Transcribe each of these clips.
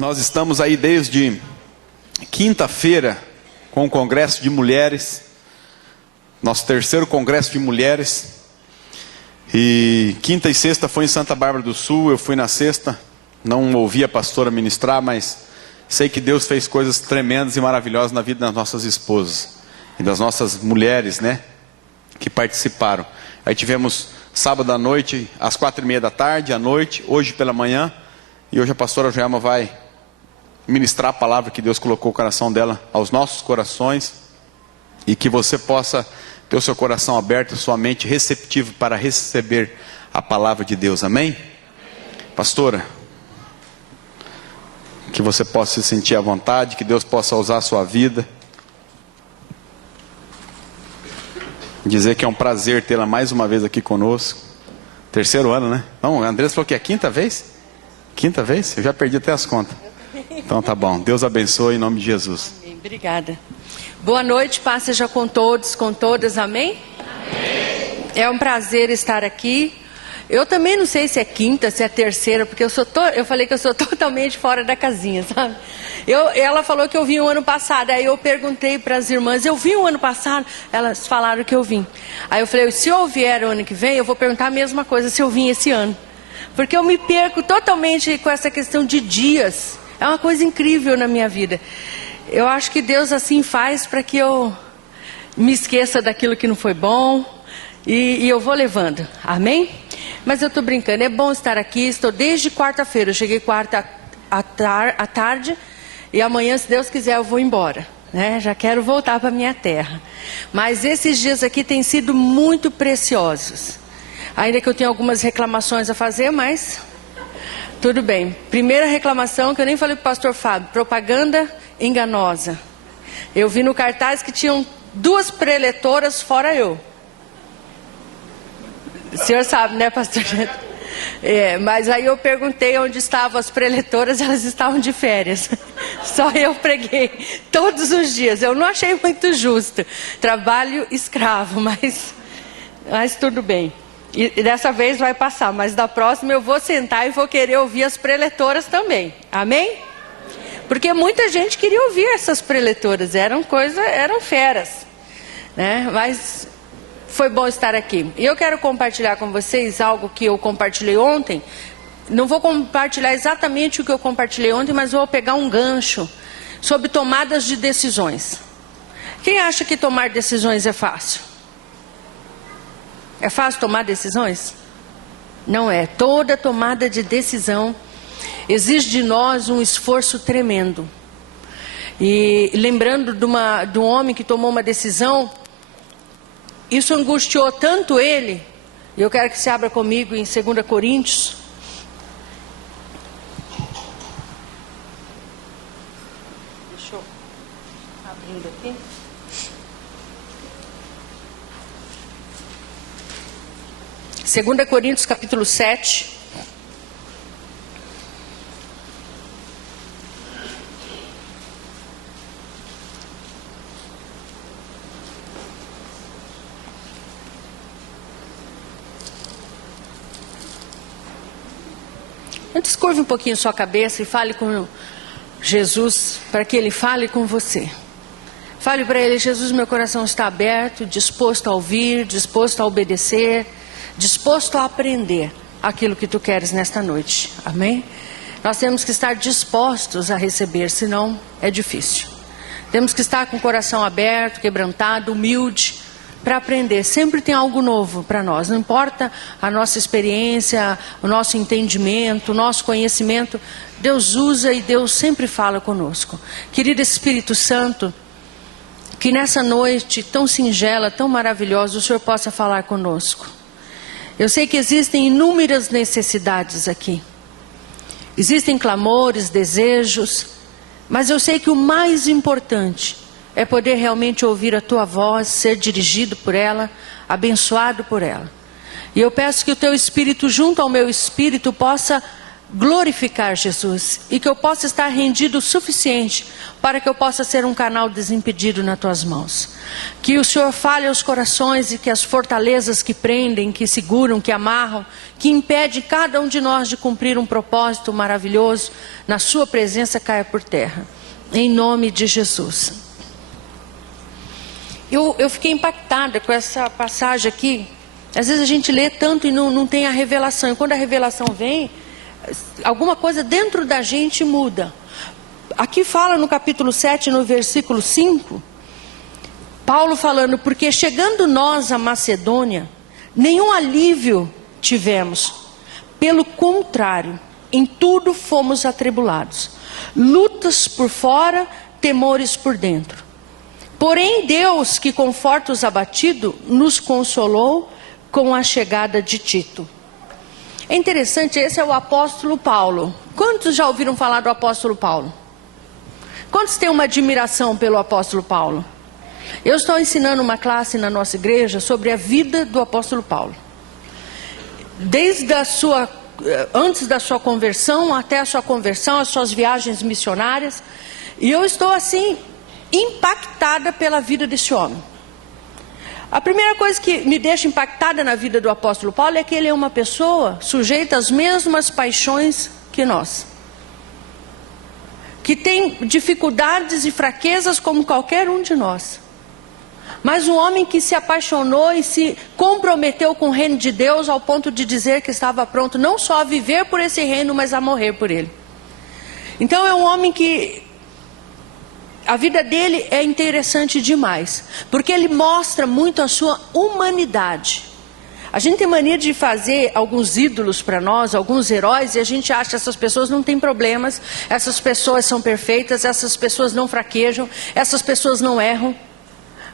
Nós estamos aí desde quinta-feira com o Congresso de Mulheres, nosso terceiro Congresso de Mulheres. E quinta e sexta foi em Santa Bárbara do Sul, eu fui na sexta, não ouvi a pastora ministrar, mas sei que Deus fez coisas tremendas e maravilhosas na vida das nossas esposas e das nossas mulheres, né, que participaram. Aí tivemos sábado à noite, às 4:30 da tarde, à noite, hoje pela manhã, e hoje a pastora Joelma vai ministrar a palavra que Deus colocou no coração dela aos nossos corações, e que você possa ter o seu coração aberto, sua mente receptiva para receber a palavra de Deus, amém? Pastora, que você possa se sentir à vontade, que Deus possa usar a sua vida. Dizer que é um prazer tê-la mais uma vez aqui conosco. Terceiro ano, né? Não, a Andressa falou que é a quinta vez? Quinta vez? Eu já perdi até as contas. Então tá bom, Deus abençoe em nome de Jesus. Amém. Obrigada. Boa noite, paz seja com todos, com todas, amém? Amém. É um prazer estar aqui. Eu também não sei se é quinta, se é terceira, porque eu falei que eu sou totalmente fora da casinha, sabe? Ela falou que eu vim o ano passado, aí eu perguntei para as irmãs, eu vim o ano passado? Elas falaram que eu vim. Aí eu falei, se eu vier o ano que vem, eu vou perguntar a mesma coisa se eu vim esse ano. Porque eu me perco totalmente com essa questão de dias. É uma coisa incrível na minha vida. Eu acho que Deus assim faz para que eu me esqueça daquilo que não foi bom e eu vou levando, amém? Mas eu estou brincando, é bom estar aqui, estou desde quarta-feira, eu cheguei quarta à tarde e amanhã, se Deus quiser, eu vou embora, né? Já quero voltar para a minha terra. Mas esses dias aqui têm sido muito preciosos, ainda que eu tenha algumas reclamações a fazer, mas tudo bem. Primeira reclamação que eu nem falei para o pastor Fábio, propaganda enganosa. Eu vi no cartaz que tinham 2 preletoras fora eu. O senhor sabe, né, pastor? Mas aí eu perguntei onde estavam as preletoras, elas estavam de férias. Só eu preguei todos os dias. Eu não achei muito justo. Trabalho escravo, mas tudo bem. E dessa vez vai passar, mas da próxima eu vou sentar e vou querer ouvir as preletoras também. Amém? Porque muita gente queria ouvir essas preletoras, eram feras, né? Mas foi bom estar aqui. E eu quero compartilhar com vocês algo que eu compartilhei ontem. Não vou compartilhar exatamente o que eu compartilhei ontem, mas vou pegar um gancho sobre tomadas de decisões. Quem acha que tomar decisões é fácil? É fácil tomar decisões? Não é. Toda tomada de decisão exige de nós um esforço tremendo. E lembrando de um homem que tomou uma decisão, isso angustiou tanto ele, e eu quero que você abra comigo em 2 Coríntios. Deixa eu abrir aqui. Segunda Coríntios capítulo 7. Antes, curve um pouquinho sua cabeça e fale com Jesus, para que Ele fale com você. Fale para Ele, Jesus, meu coração está aberto, disposto a ouvir, disposto a obedecer, disposto a aprender aquilo que Tu queres nesta noite, amém? Nós temos que estar dispostos a receber, senão é difícil. Temos que estar com o coração aberto, quebrantado, humilde, para aprender. Sempre tem algo novo para nós, não importa a nossa experiência, o nosso entendimento, o nosso conhecimento, Deus usa e Deus sempre fala conosco. Querido Espírito Santo, que nessa noite tão singela, tão maravilhosa, o Senhor possa falar conosco. Eu sei que existem inúmeras necessidades aqui. Existem clamores, desejos, mas eu sei que o mais importante é poder realmente ouvir a Tua voz, ser dirigido por ela, abençoado por ela. E eu peço que o Teu Espírito, junto ao meu Espírito, possa glorificar Jesus e que eu possa estar rendido o suficiente para que eu possa ser um canal desimpedido nas tuas mãos. Que o Senhor fale aos corações e que as fortalezas que prendem, que seguram, que amarram, que impedem cada um de nós de cumprir um propósito maravilhoso, na sua presença caia por terra. Em nome de Jesus. Eu fiquei impactada com essa passagem aqui. Às vezes a gente lê tanto e não tem a revelação. E quando a revelação vem, alguma coisa dentro da gente muda. Aqui fala no capítulo 7, no versículo 5, Paulo falando, porque chegando nós à Macedônia, nenhum alívio tivemos. Pelo contrário, em tudo fomos atribulados. Lutas por fora, temores por dentro. Porém Deus, que conforta os abatidos, nos consolou com a chegada de Tito. É interessante, esse é o apóstolo Paulo. Quantos já ouviram falar do apóstolo Paulo? Quantos têm uma admiração pelo apóstolo Paulo? Eu estou ensinando uma classe na nossa igreja sobre a vida do apóstolo Paulo. Desde antes da sua conversão, até a sua conversão, as suas viagens missionárias. E eu estou assim, impactada pela vida desse homem. A primeira coisa que me deixa impactada na vida do apóstolo Paulo é que ele é uma pessoa sujeita às mesmas paixões que nós. Que tem dificuldades e fraquezas como qualquer um de nós. Mas um homem que se apaixonou e se comprometeu com o reino de Deus ao ponto de dizer que estava pronto não só a viver por esse reino, mas a morrer por ele. Então é um homem que a vida dele é interessante demais, porque ele mostra muito a sua humanidade. A gente tem mania de fazer alguns ídolos para nós, alguns heróis, e a gente acha que essas pessoas não têm problemas, essas pessoas são perfeitas, essas pessoas não fraquejam, essas pessoas não erram.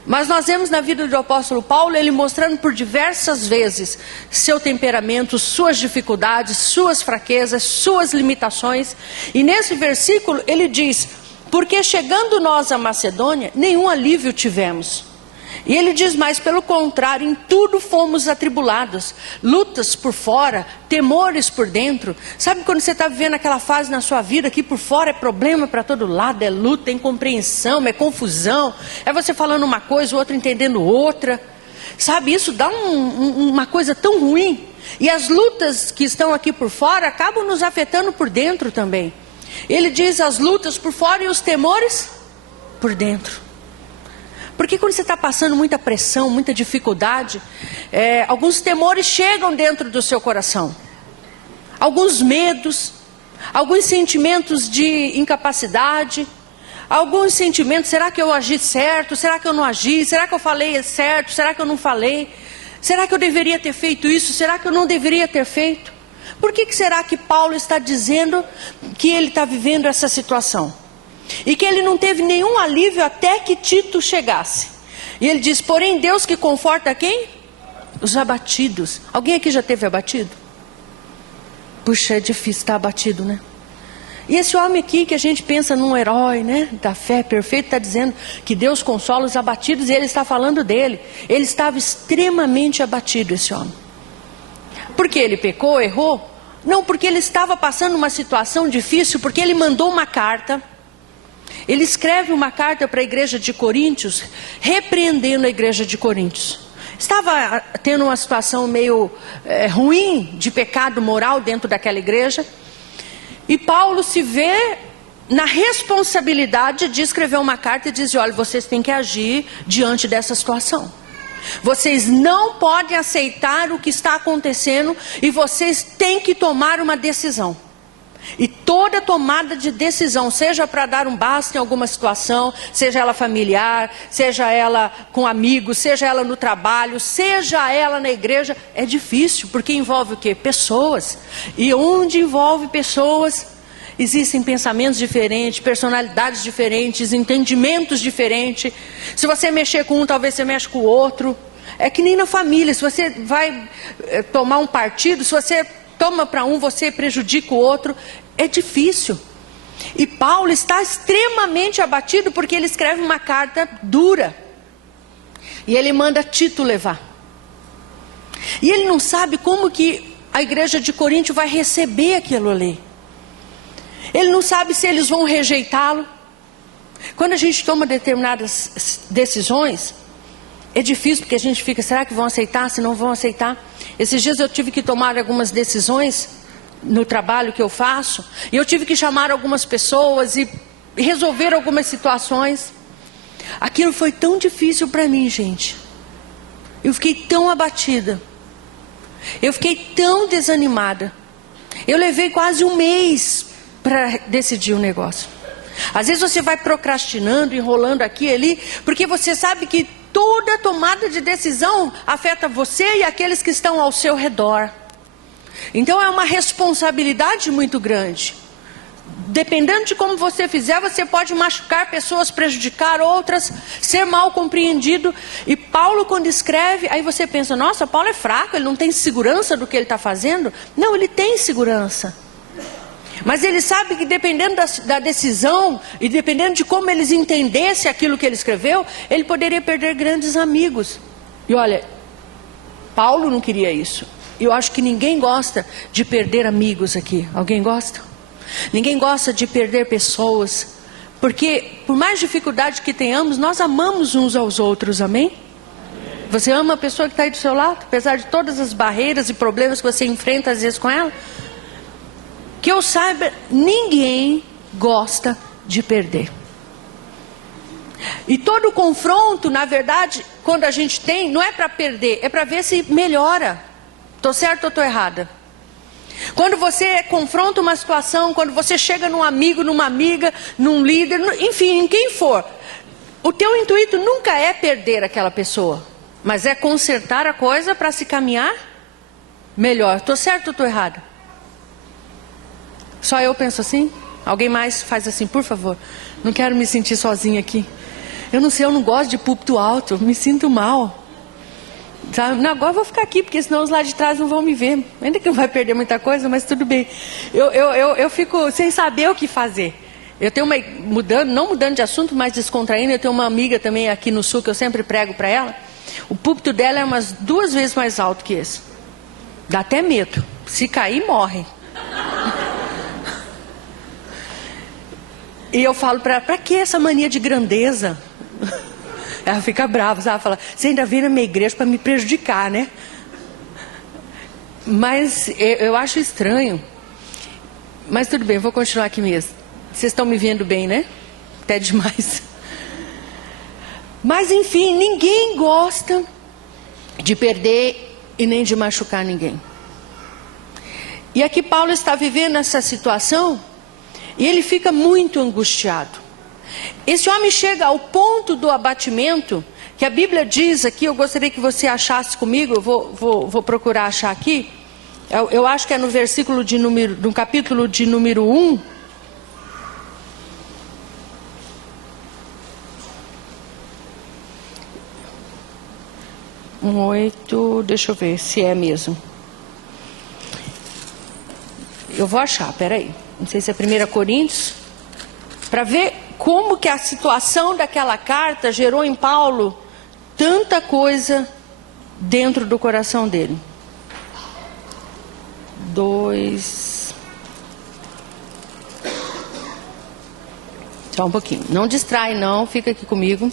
Mas nós vemos na vida do apóstolo Paulo, ele mostrando por diversas vezes seu temperamento, suas dificuldades, suas fraquezas, suas limitações. E nesse versículo ele diz, porque chegando nós à Macedônia, nenhum alívio tivemos. E ele diz mais, pelo contrário, em tudo fomos atribulados, lutas por fora, temores por dentro. Sabe quando você está vivendo aquela fase na sua vida que por fora é problema para todo lado, é luta, é incompreensão, é confusão, é você falando uma coisa, o outro entendendo outra. Sabe, isso dá uma coisa tão ruim. E as lutas que estão aqui por fora acabam nos afetando por dentro também. Ele diz as lutas por fora e os temores por dentro. Porque quando você está passando muita pressão, muita dificuldade, alguns temores chegam dentro do seu coração. Alguns medos, alguns sentimentos de incapacidade, alguns sentimentos, será que eu agi certo? Será que eu não agi? Será que eu falei certo? Será que eu não falei? Será que eu deveria ter feito isso? Será que eu não deveria ter feito? Por que será que Paulo está dizendo que ele está vivendo essa situação? E que ele não teve nenhum alívio até que Tito chegasse. E ele diz, porém Deus que conforta quem? Os abatidos. Alguém aqui já teve abatido? Puxa, é difícil estar abatido, né? E esse homem aqui que a gente pensa num herói, né, da fé perfeita, está dizendo que Deus consola os abatidos e ele está falando dele. Ele estava extremamente abatido, esse homem. Porque ele pecou, errou? Não, porque ele estava passando uma situação difícil, porque ele mandou uma carta. Ele escreve uma carta para a igreja de Coríntios, repreendendo a igreja de Coríntios. Estava tendo uma situação meio ruim de pecado moral dentro daquela igreja. E Paulo se vê na responsabilidade de escrever uma carta e dizer, olha, vocês têm que agir diante dessa situação. Vocês não podem aceitar o que está acontecendo e vocês têm que tomar uma decisão. E toda tomada de decisão, seja para dar um basta em alguma situação, seja ela familiar, seja ela com amigos, seja ela no trabalho, seja ela na igreja, é difícil, porque envolve o quê? Pessoas. E onde envolve pessoas, existem pensamentos diferentes, personalidades diferentes, entendimentos diferentes. Se você mexer com um, talvez você mexa com o outro. É que nem na família, se você vai tomar um partido, se você toma para um, você prejudica o outro, é difícil. E Paulo está extremamente abatido porque ele escreve uma carta dura. E ele manda Tito levar. E ele não sabe como que a igreja de Corinto vai receber aquilo ali. Ele não sabe se eles vão rejeitá-lo. Quando a gente toma determinadas decisões, é difícil porque a gente fica, será que vão aceitar, se não vão aceitar? Esses dias eu tive que tomar algumas decisões no trabalho que eu faço, e eu tive que chamar algumas pessoas e resolver algumas situações. Aquilo foi tão difícil para mim, gente. Eu fiquei tão abatida. Eu fiquei tão desanimada. Eu levei quase um mês para decidir o negócio. Às vezes você vai procrastinando, enrolando aqui e ali, porque você sabe que toda tomada de decisão afeta você e aqueles que estão ao seu redor. Então é uma responsabilidade muito grande. Dependendo de como você fizer, você pode machucar pessoas, prejudicar outras, ser mal compreendido. E Paulo, quando escreve, aí você pensa, nossa, Paulo é fraco, ele não tem segurança do que ele está fazendo. Não, ele tem segurança. Mas ele sabe que dependendo da decisão, e dependendo de como eles entendessem aquilo que ele escreveu, ele poderia perder grandes amigos. E olha, Paulo não queria isso. Eu acho que ninguém gosta de perder amigos aqui. Alguém gosta? Ninguém gosta de perder pessoas, porque por mais dificuldade que tenhamos, nós amamos uns aos outros, amém? Você ama a pessoa que está aí do seu lado, apesar de todas as barreiras e problemas que você enfrenta às vezes com ela? Que eu saiba, ninguém gosta de perder. E todo confronto, na verdade, quando a gente tem, não é para perder, é para ver se melhora. Estou certa ou estou errada? Quando você confronta uma situação, quando você chega num amigo, numa amiga, num líder, enfim, em quem for, o teu intuito nunca é perder aquela pessoa, mas é consertar a coisa para se caminhar melhor. Estou certo ou estou errada? Só eu penso assim? Alguém mais faz assim, por favor? Não quero me sentir sozinha aqui. Eu não sei, eu não gosto de púlpito alto, me sinto mal. Não, agora eu vou ficar aqui, porque senão os lá de trás não vão me ver. Ainda que não vai perder muita coisa, mas tudo bem. Eu fico sem saber o que fazer. Eu tenho não mudando de assunto, mas descontraindo, eu tenho uma amiga também aqui no sul, que eu sempre prego para ela. O púlpito dela é umas 2 vezes mais alto que esse. Dá até medo. Se cair, morre. E eu falo para ela, para que essa mania de grandeza? Ela fica brava, sabe? Ela fala, você ainda vem na minha igreja para me prejudicar, né? Mas eu acho estranho. Mas tudo bem, vou continuar aqui mesmo. Vocês estão me vendo bem, né? Até demais. Mas enfim, ninguém gosta de perder e nem de machucar ninguém. E aqui Paulo está vivendo essa situação e ele fica muito angustiado. Esse homem chega ao ponto do abatimento, que a Bíblia diz aqui, eu gostaria que você achasse comigo, eu vou procurar achar aqui, eu acho que é no versículo no capítulo de número 1, um 8, deixa eu ver se é mesmo. Eu vou achar, peraí, não sei se é 1 Coríntios, para ver como que a situação daquela carta gerou em Paulo tanta coisa dentro do coração dele. 2. Só um pouquinho. Não distrai não, fica aqui comigo.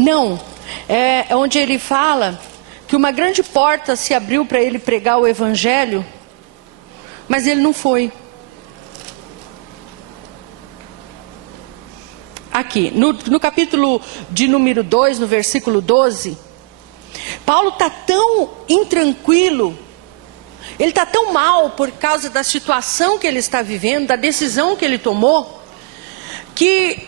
Não, é onde ele fala que uma grande porta se abriu para ele pregar o evangelho, mas ele não foi. Aqui, no capítulo de número 2, no versículo 12, Paulo está tão intranquilo, ele está tão mal por causa da situação que ele está vivendo, da decisão que ele tomou, que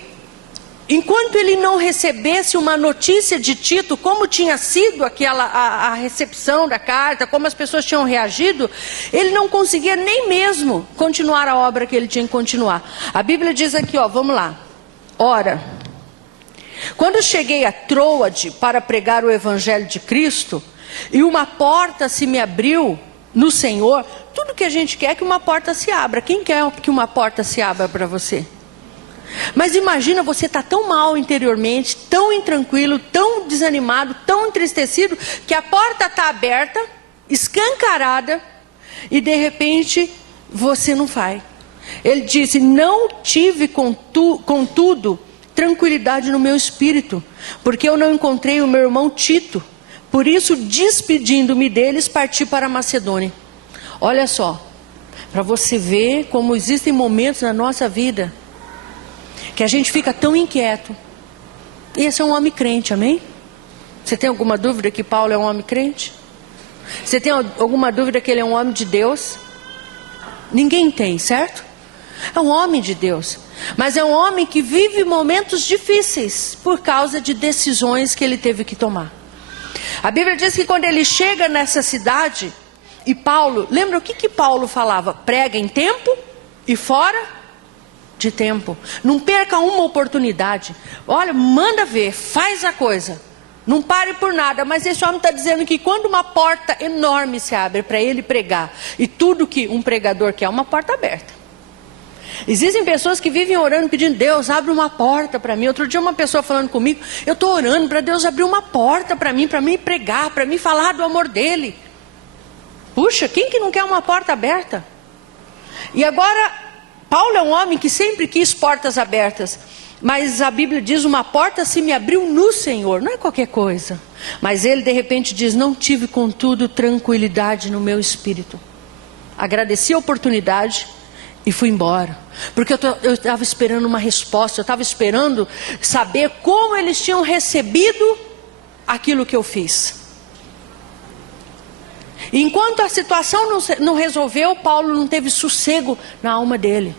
enquanto ele não recebesse uma notícia de Tito, como tinha sido a recepção da carta, como as pessoas tinham reagido, ele não conseguia nem mesmo continuar a obra que ele tinha que continuar. A Bíblia diz aqui, vamos lá. Ora, quando cheguei a Troade para pregar o Evangelho de Cristo, e uma porta se me abriu no Senhor, tudo que a gente quer é que uma porta se abra. Quem quer que uma porta se abra para você? Mas imagina, você está tão mal interiormente, tão intranquilo, tão desanimado, tão entristecido, que a porta está aberta, escancarada, e de repente você não vai. Ele disse: não tive contudo tranquilidade no meu espírito, porque eu não encontrei o meu irmão Tito. Por isso, despedindo-me deles, parti para a Macedônia. Olha só, para você ver como existem momentos na nossa vida que a gente fica tão inquieto. E esse é um homem crente, amém? Você tem alguma dúvida que Paulo é um homem crente? Você tem alguma dúvida que ele é um homem de Deus? Ninguém tem, certo? É um homem de Deus, mas é um homem que vive momentos difíceis por causa de decisões que ele teve que tomar. A Bíblia diz que quando ele chega nessa cidade, e Paulo, lembra o que Paulo falava? Prega em tempo e fora de tempo. Não perca uma oportunidade. Olha, manda ver, faz a coisa. Não pare por nada. Mas esse homem está dizendo que quando uma porta enorme se abre para ele pregar, e tudo que um pregador quer é uma porta aberta. Existem pessoas que vivem orando, pedindo: Deus, abre uma porta para mim. Outro dia uma pessoa falando comigo: eu estou orando para Deus abrir uma porta para mim pregar, para mim falar do amor dele. Puxa, quem que não quer uma porta aberta? E agora, Paulo é um homem que sempre quis portas abertas. Mas a Bíblia diz: uma porta se me abriu no Senhor, não é qualquer coisa. Mas ele de repente diz: não tive contudo tranquilidade no meu espírito. Agradeci a oportunidade e fui embora, porque eu estava esperando uma resposta, eu estava esperando saber como eles tinham recebido aquilo que eu fiz. E enquanto a situação não resolveu, Paulo não teve sossego na alma dele.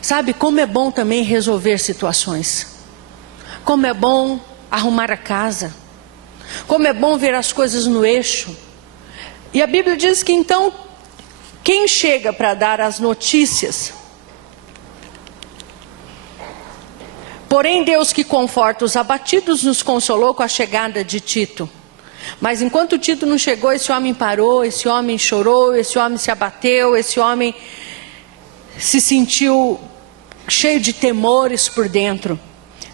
Sabe como é bom também resolver situações, como é bom arrumar a casa, como é bom ver as coisas no eixo. E a Bíblia diz que então, quem chega para dar as notícias? Porém, Deus que conforta os abatidos nos consolou com a chegada de Tito. Mas enquanto Tito não chegou, esse homem parou, esse homem chorou, esse homem se abateu, esse homem se sentiu cheio de temores por dentro.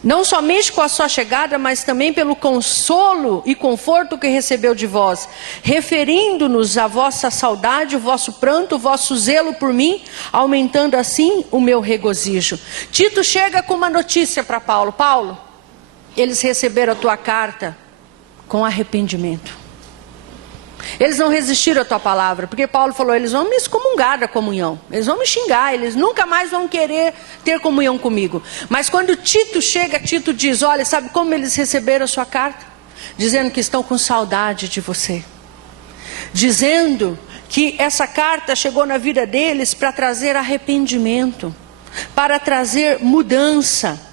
Não somente com a sua chegada, mas também pelo consolo e conforto que recebeu de vós, referindo-nos à vossa saudade, o vosso pranto, o vosso zelo por mim, aumentando assim o meu regozijo. Tito chega com uma notícia para Paulo: Paulo, eles receberam a tua carta com arrependimento. Eles não resistiram à tua palavra, porque Paulo falou: eles vão me excomungar da comunhão, eles vão me xingar, eles nunca mais vão querer ter comunhão comigo. Mas quando Tito chega, Tito diz: olha, sabe como eles receberam a sua carta? Dizendo que estão com saudade de você, dizendo que essa carta chegou na vida deles para trazer arrependimento, para trazer mudança.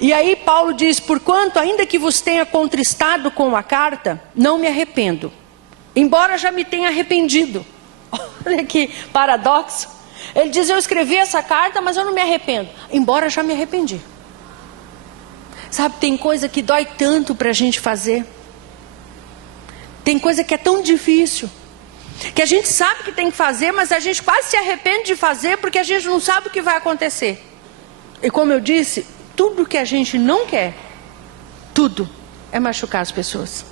E aí Paulo diz: porquanto ainda que vos tenha contristado com a carta, não me arrependo, embora já me tenha arrependido. Olha que paradoxo. Ele diz: eu escrevi essa carta, mas eu não me arrependo, embora já me arrependi. Sabe, tem coisa que dói tanto para a gente fazer. Tem coisa que é tão difícil, que a gente sabe que tem que fazer, mas a gente quase se arrepende de fazer, porque a gente não sabe o que vai acontecer. E como eu disse, tudo que a gente não quer, tudo, é machucar as pessoas,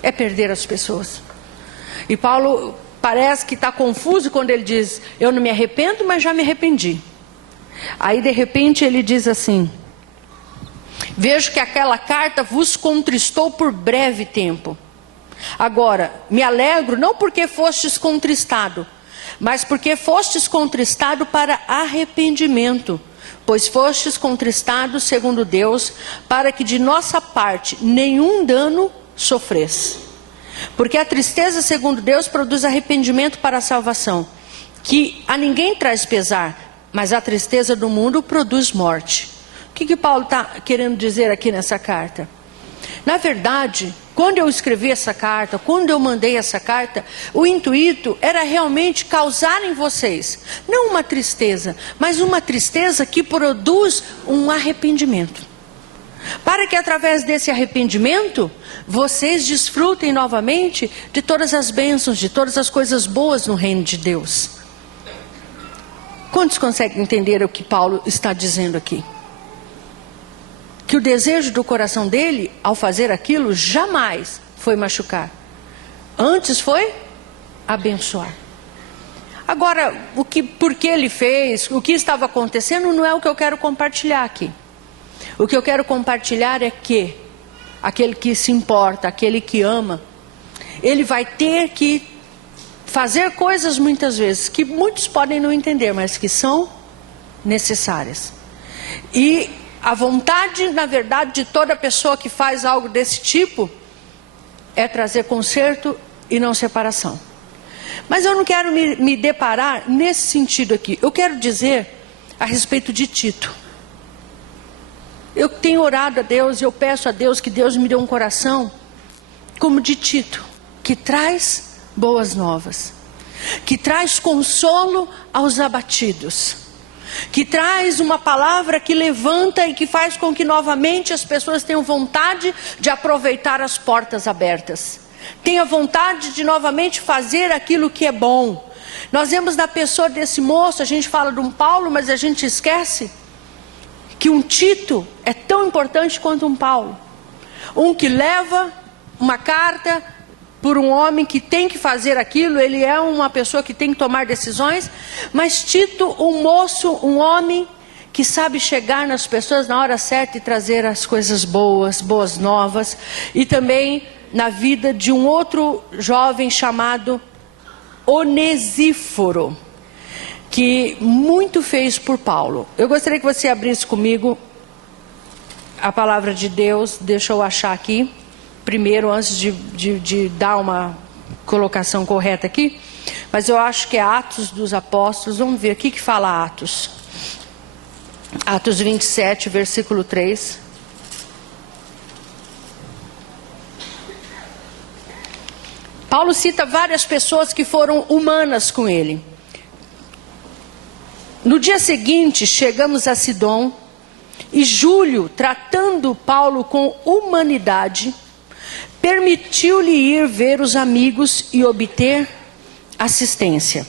é perder as pessoas. E Paulo parece que está confuso quando ele diz: eu não me arrependo, mas já me arrependi. Aí de repente ele diz assim: vejo que aquela carta vos contristou por breve tempo. Agora, me alegro não porque fostes contristado, mas porque fostes contristado para arrependimento. Pois fostes contristados segundo Deus, para que de nossa parte nenhum dano sofresse. Porque a tristeza segundo Deus produz arrependimento para a salvação, que a ninguém traz pesar, mas a tristeza do mundo produz morte. O que Paulo está querendo dizer aqui nessa carta? Na verdade, quando eu escrevi essa carta, quando eu mandei essa carta, o intuito era realmente causar em vocês, não uma tristeza, mas uma tristeza que produz um arrependimento. Para que através desse arrependimento, vocês desfrutem novamente de todas as bênçãos, de todas as coisas boas no reino de Deus. Quantos conseguem entender o que Paulo está dizendo aqui? Que o desejo do coração dele, ao fazer aquilo, jamais foi machucar. Antes foi abençoar. Agora, por que ele fez, o que estava acontecendo, não é o que eu quero compartilhar aqui. O que eu quero compartilhar é que aquele que se importa, aquele que ama, ele vai ter que fazer coisas muitas vezes que muitos podem não entender, mas que são necessárias. E a vontade, na verdade, de toda pessoa que faz algo desse tipo é trazer conserto e não separação. Mas eu não quero me deparar nesse sentido aqui. Eu quero dizer a respeito de Tito. Eu tenho orado a Deus e eu peço a Deus que Deus me dê um coração como de Tito, que traz boas novas, que traz consolo aos abatidos, que traz uma palavra que levanta e que faz com que novamente as pessoas tenham vontade de aproveitar as portas abertas. Tenha vontade de novamente fazer aquilo que é bom. Nós vemos na pessoa desse moço, a gente fala de um Paulo, mas a gente esquece que um Tito é tão importante quanto um Paulo. Um que leva uma carta por um homem que tem que fazer aquilo, ele é uma pessoa que tem que tomar decisões, mas Tito, um moço, um homem que sabe chegar nas pessoas na hora certa e trazer as coisas boas, boas novas, e também na vida de um outro jovem chamado Onesíforo, que muito fez por Paulo. Eu gostaria que você abrisse comigo a palavra de Deus, deixa eu achar aqui, primeiro, antes de dar uma colocação correta aqui, mas eu acho que é Atos dos Apóstolos. Vamos ver, o que fala Atos? Atos 27, versículo 3. Paulo cita várias pessoas que foram humanas com ele. No dia seguinte, chegamos a Sidom, e Júlio, tratando Paulo com humanidade, permitiu-lhe ir ver os amigos e obter assistência.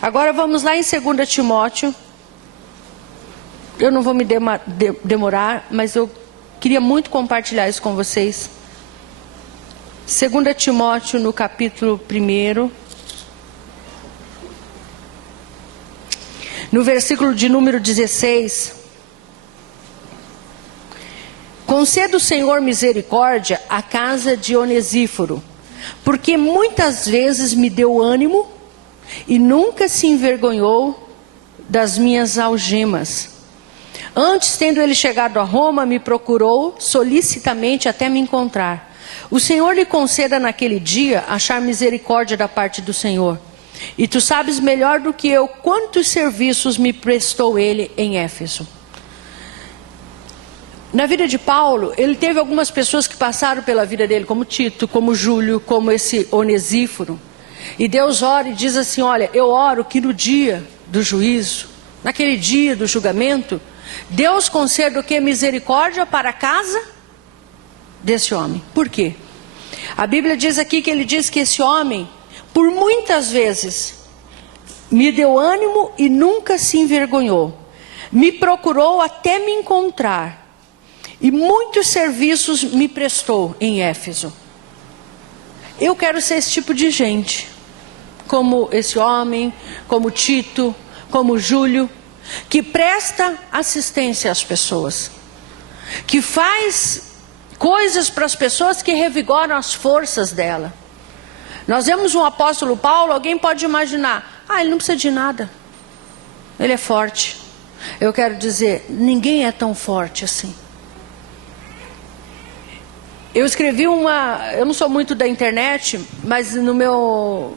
Agora vamos lá em 2 Timóteo. Eu não vou me demorar, mas eu queria muito compartilhar isso com vocês. 2 Timóteo, no capítulo 1, no versículo de número 16. Conceda o Senhor misericórdia à casa de Onesíforo, porque muitas vezes me deu ânimo e nunca se envergonhou das minhas algemas. Antes, tendo ele chegado a Roma, me procurou solicitamente até me encontrar. O Senhor lhe conceda naquele dia achar misericórdia da parte do Senhor. E tu sabes melhor do que eu quantos serviços me prestou ele em Éfeso. Na vida de Paulo, ele teve algumas pessoas que passaram pela vida dele, como Tito, como Júlio, como esse Onesíforo. E Deus ora e diz assim: olha, eu oro que no dia do juízo, naquele dia do julgamento, Deus conceda o que? Misericórdia para a casa desse homem. Por quê? A Bíblia diz aqui que ele diz que esse homem, por muitas vezes, me deu ânimo e nunca se envergonhou. Me procurou até me encontrar. E muitos serviços me prestou em Éfeso. Eu quero ser esse tipo de gente, como esse homem, como Tito, como Júlio, que presta assistência às pessoas, que faz coisas para as pessoas que revigoram as forças dela. Nós vemos um apóstolo Paulo, alguém pode imaginar, ele não precisa de nada, ele é forte. Eu quero dizer, ninguém é tão forte assim. Eu escrevi eu não sou muito da internet, mas no meu,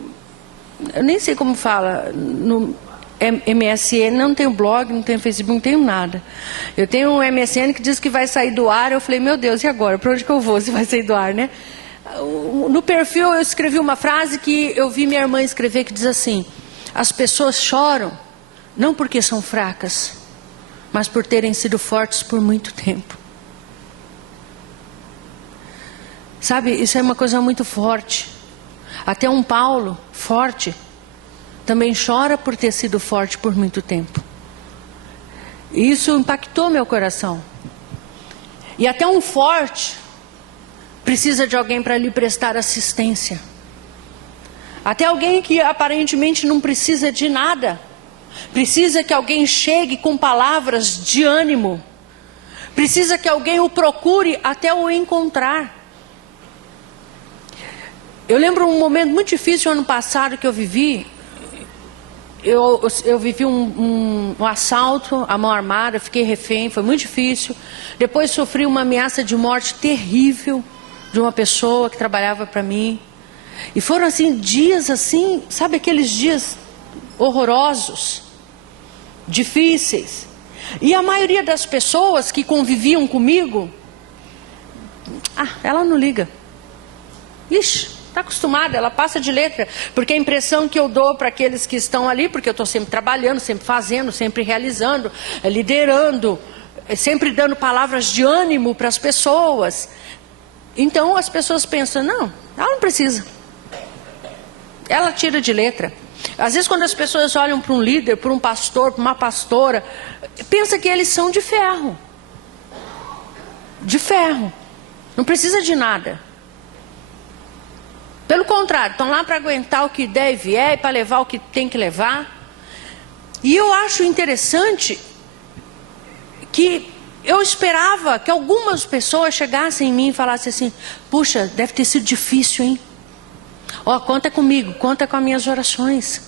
eu nem sei como fala, no MSN, não tenho blog, não tenho Facebook, não tenho nada. Eu tenho um MSN que diz que vai sair do ar. Eu falei, meu Deus, e agora? Para onde que eu vou se vai sair do ar, né? No perfil eu escrevi uma frase que eu vi minha irmã escrever, que diz assim: as pessoas choram, não porque são fracas, mas por terem sido fortes por muito tempo. Sabe, isso é uma coisa muito forte. Até um Paulo forte também chora por ter sido forte por muito tempo. E isso impactou meu coração. E até um forte precisa de alguém para lhe prestar assistência. Até alguém que aparentemente não precisa de nada. Precisa que alguém chegue com palavras de ânimo. Precisa que alguém o procure até o encontrar. Eu lembro um momento muito difícil ano passado que eu vivi. Eu vivi um assalto à mão armada, fiquei refém, foi muito difícil. Depois sofri uma ameaça de morte terrível de uma pessoa que trabalhava para mim. E foram assim, dias assim, sabe aqueles dias horrorosos, difíceis. E a maioria das pessoas que conviviam comigo, ela não liga. Ixi, está acostumada, ela passa de letra. Porque a impressão que eu dou para aqueles que estão ali, porque eu estou sempre trabalhando, sempre fazendo, sempre realizando, liderando, sempre dando palavras de ânimo para as pessoas. Então as pessoas pensam, não, ela não precisa. Ela tira de letra. Às vezes quando as pessoas olham para um líder, para um pastor, para uma pastora, pensa que eles são de ferro. De ferro. Não precisa de nada. Pelo contrário, estão lá para aguentar o que der e vier, e para levar o que tem que levar. E eu acho interessante que eu esperava que algumas pessoas chegassem em mim e falassem assim, puxa, deve ter sido difícil, hein? Ó, conta comigo, conta com as minhas orações.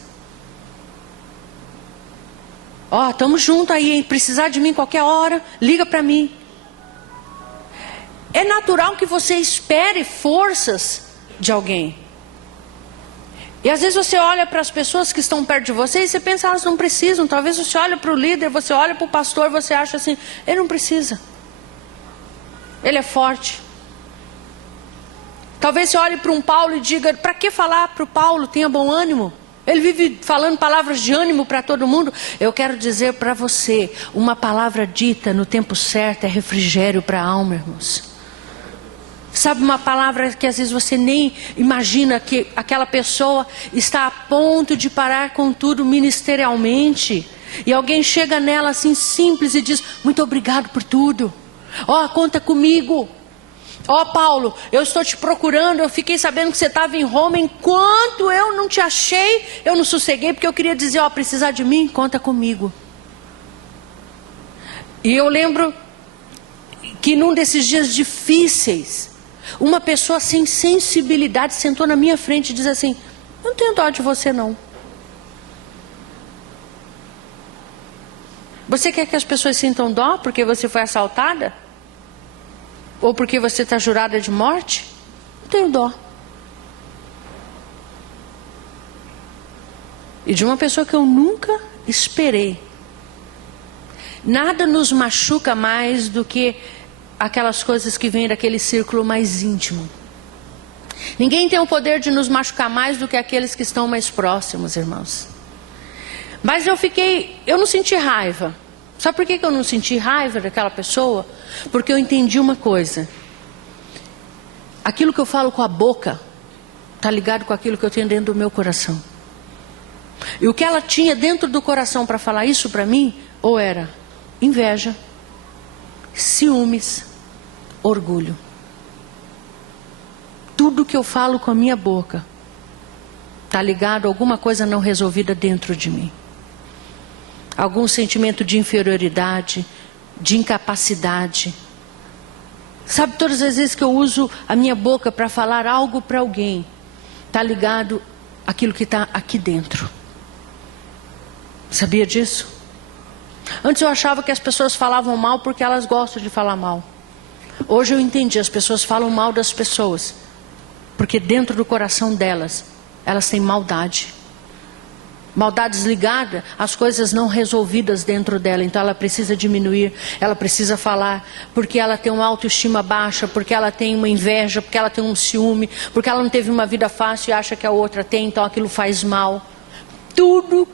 Ó, estamos juntos aí, hein? Precisar de mim qualquer hora, liga para mim. É natural que você espere forças de alguém. E às vezes você olha para as pessoas que estão perto de você e você pensa, elas não precisam. Talvez você olhe para o líder, você olha para o pastor, você acha assim, ele não precisa. Ele é forte. Talvez você olhe para um Paulo e diga, para que falar para o Paulo? Tenha bom ânimo. Ele vive falando palavras de ânimo para todo mundo. Eu quero dizer para você, uma palavra dita no tempo certo é refrigério para a alma, irmãos. Sabe, uma palavra que às vezes você nem imagina que aquela pessoa está a ponto de parar com tudo ministerialmente. E alguém chega nela assim simples e diz, muito obrigado por tudo. Ó, conta comigo. Ó, Paulo, eu estou te procurando, eu fiquei sabendo que você estava em Roma. Enquanto eu não te achei, eu não sosseguei, porque eu queria dizer, ó, precisar de mim, conta comigo. E eu lembro que num desses dias difíceis, uma pessoa sem sensibilidade sentou na minha frente e diz assim, eu não tenho dó de você não. Você quer que as pessoas sintam dó porque você foi assaltada? Ou porque você está jurada de morte? Não tenho dó. E de uma pessoa que eu nunca esperei. Nada nos machuca mais do que aquelas coisas que vêm daquele círculo mais íntimo. Ninguém tem o poder de nos machucar mais do que aqueles que estão mais próximos, irmãos. Mas eu não senti raiva. Sabe por que eu não senti raiva daquela pessoa? Porque eu entendi uma coisa. Aquilo que eu falo com a boca está ligado com aquilo que eu tenho dentro do meu coração. E o que ela tinha dentro do coração para falar isso para mim, ou era inveja, ciúmes, orgulho. Tudo que eu falo com a minha boca está ligado a alguma coisa não resolvida dentro de mim. Algum sentimento de inferioridade, de incapacidade. Sabe, todas as vezes que eu uso a minha boca para falar algo para alguém, está ligado àquilo que está aqui dentro. Sabia disso? Antes eu achava que as pessoas falavam mal porque elas gostam de falar mal. Hoje eu entendi, as pessoas falam mal das pessoas porque dentro do coração delas, elas têm maldade. Maldade desligada, as coisas não resolvidas dentro dela. Então ela precisa diminuir, ela precisa falar, porque ela tem uma autoestima baixa, porque ela tem uma inveja, porque ela tem um ciúme, porque ela não teve uma vida fácil e acha que a outra tem, então aquilo faz mal. Tudo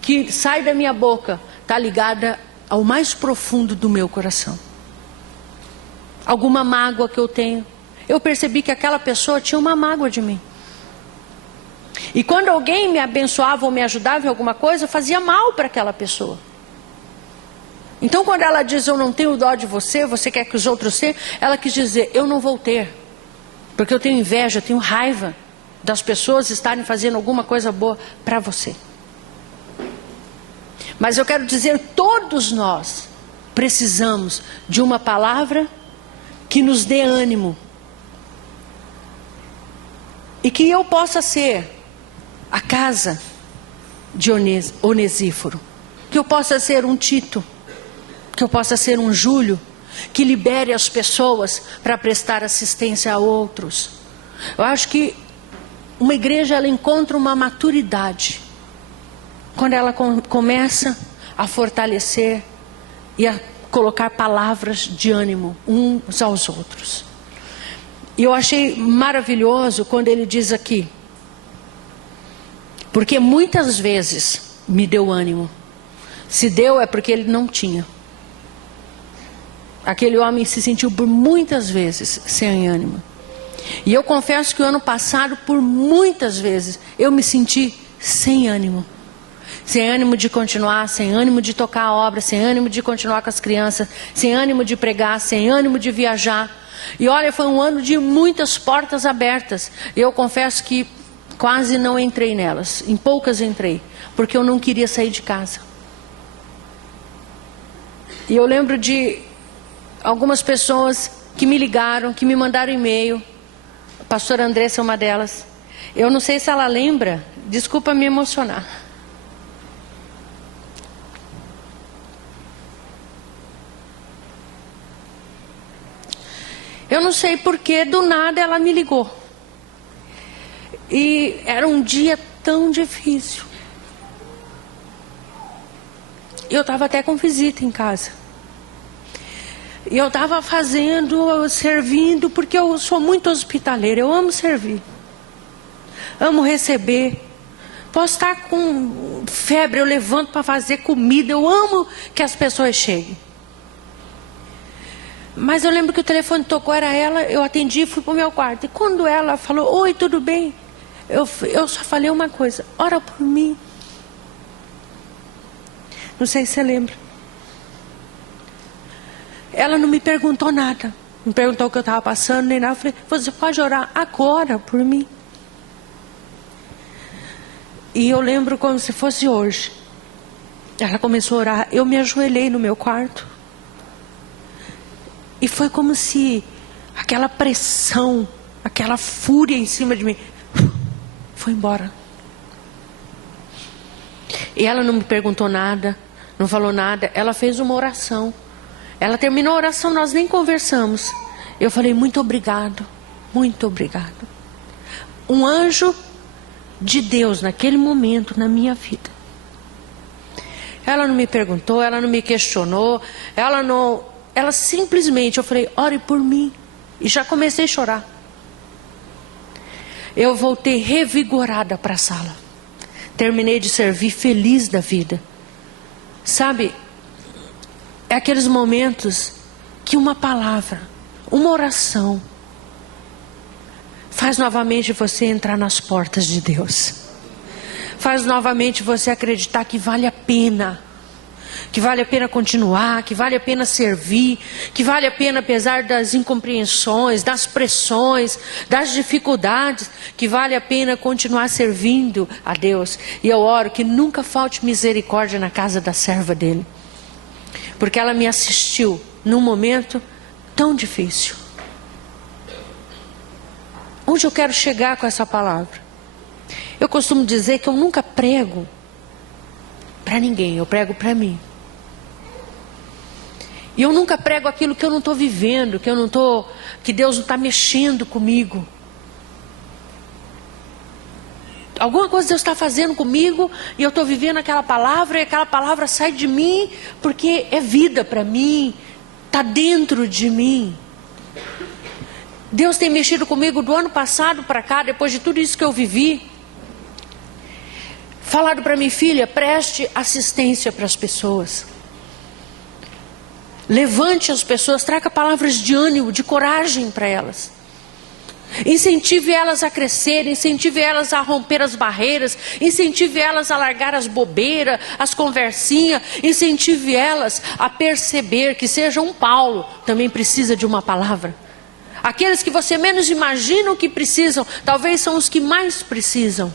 que sai da minha boca está ligada ao mais profundo do meu coração. Alguma mágoa que eu tenho. Eu percebi que aquela pessoa tinha uma mágoa de mim. E quando alguém me abençoava ou me ajudava em alguma coisa, fazia mal para aquela pessoa. Então quando ela diz, eu não tenho dó de você, você quer que os outros tenham, ela quis dizer, eu não vou ter. Porque eu tenho inveja, eu tenho raiva. das pessoas estarem fazendo alguma coisa boa para você. Mas eu quero dizer, todos nós precisamos de uma palavra que nos dê ânimo. E que eu possa ser a casa de Onesíforo. Que eu possa ser um Tito. Que eu possa ser um Júlio. Que libere as pessoas para prestar assistência a outros. Eu acho que uma igreja, ela encontra uma maturidade quando ela começa a fortalecer e a colocar palavras de ânimo uns aos outros. E eu achei maravilhoso quando ele diz aqui, porque muitas vezes me deu ânimo. Se deu é porque ele não tinha. Aquele homem se sentiu por muitas vezes sem ânimo. E eu confesso que o ano passado, por muitas vezes, eu me senti sem ânimo. Sem ânimo de continuar, sem ânimo de tocar a obra, sem ânimo de continuar com as crianças, sem ânimo de pregar, sem ânimo de viajar. E olha, foi um ano de muitas portas abertas. Eu confesso que quase não entrei nelas, em poucas entrei, porque eu não queria sair de casa. E eu lembro de algumas pessoas que me ligaram, que me mandaram e-mail. A pastora Andressa é uma delas. Eu não sei se ela lembra, desculpa me emocionar. Eu não sei porque, do nada ela me ligou. E era um dia tão difícil. Eu estava até com visita em casa. E eu estava servindo, porque eu sou muito hospitaleira. Eu amo servir. Amo receber. Posso estar com febre, eu levanto para fazer comida. Eu amo que as pessoas cheguem. Mas eu lembro que o telefone tocou, era ela, eu atendi e fui para o meu quarto. E quando ela falou, oi, tudo bem? Eu só falei uma coisa, ora por mim. Não sei se você lembra. Ela não me perguntou nada. Não perguntou o que eu estava passando, nem nada. Eu falei, você pode orar agora por mim? E eu lembro como se fosse hoje. Ela começou a orar, eu me ajoelhei no meu quarto. E foi como se aquela pressão, aquela fúria em cima de mim, foi embora. E ela não me perguntou nada, não falou nada, ela fez uma oração. Ela terminou a oração, nós nem conversamos. Eu falei, muito obrigado, muito obrigado. Um anjo de Deus naquele momento na minha vida. Ela não me perguntou, ela não me questionou, ela simplesmente, eu falei, ore por mim. E já comecei a chorar. Eu voltei revigorada para a sala. Terminei de servir feliz da vida. Sabe, é aqueles momentos que uma palavra, uma oração, faz novamente você entrar nas portas de Deus. Faz novamente você acreditar que vale a pena. Que vale a pena continuar, que vale a pena servir, que vale a pena apesar das incompreensões, das pressões, das dificuldades, que vale a pena continuar servindo a Deus. E eu oro que nunca falte misericórdia na casa da serva dele, porque ela me assistiu num momento tão difícil. Onde eu quero chegar com essa palavra? Eu costumo dizer que eu nunca prego para ninguém, eu prego para mim. E eu nunca prego aquilo que eu não estou vivendo, que Deus não está mexendo comigo. Alguma coisa Deus está fazendo comigo e eu estou vivendo aquela palavra e aquela palavra sai de mim porque é vida para mim, está dentro de mim. Deus tem mexido comigo do ano passado para cá, depois de tudo isso que eu vivi. Falado para mim, filha, preste assistência para as pessoas. Levante as pessoas, traga palavras de ânimo, de coragem para elas. Incentive elas a crescer, incentive elas a romper as barreiras, incentive elas a largar as bobeiras, as conversinhas, incentive elas a perceber que seja um Paulo, também precisa de uma palavra. Aqueles que você menos imagina que precisam, talvez são os que mais precisam.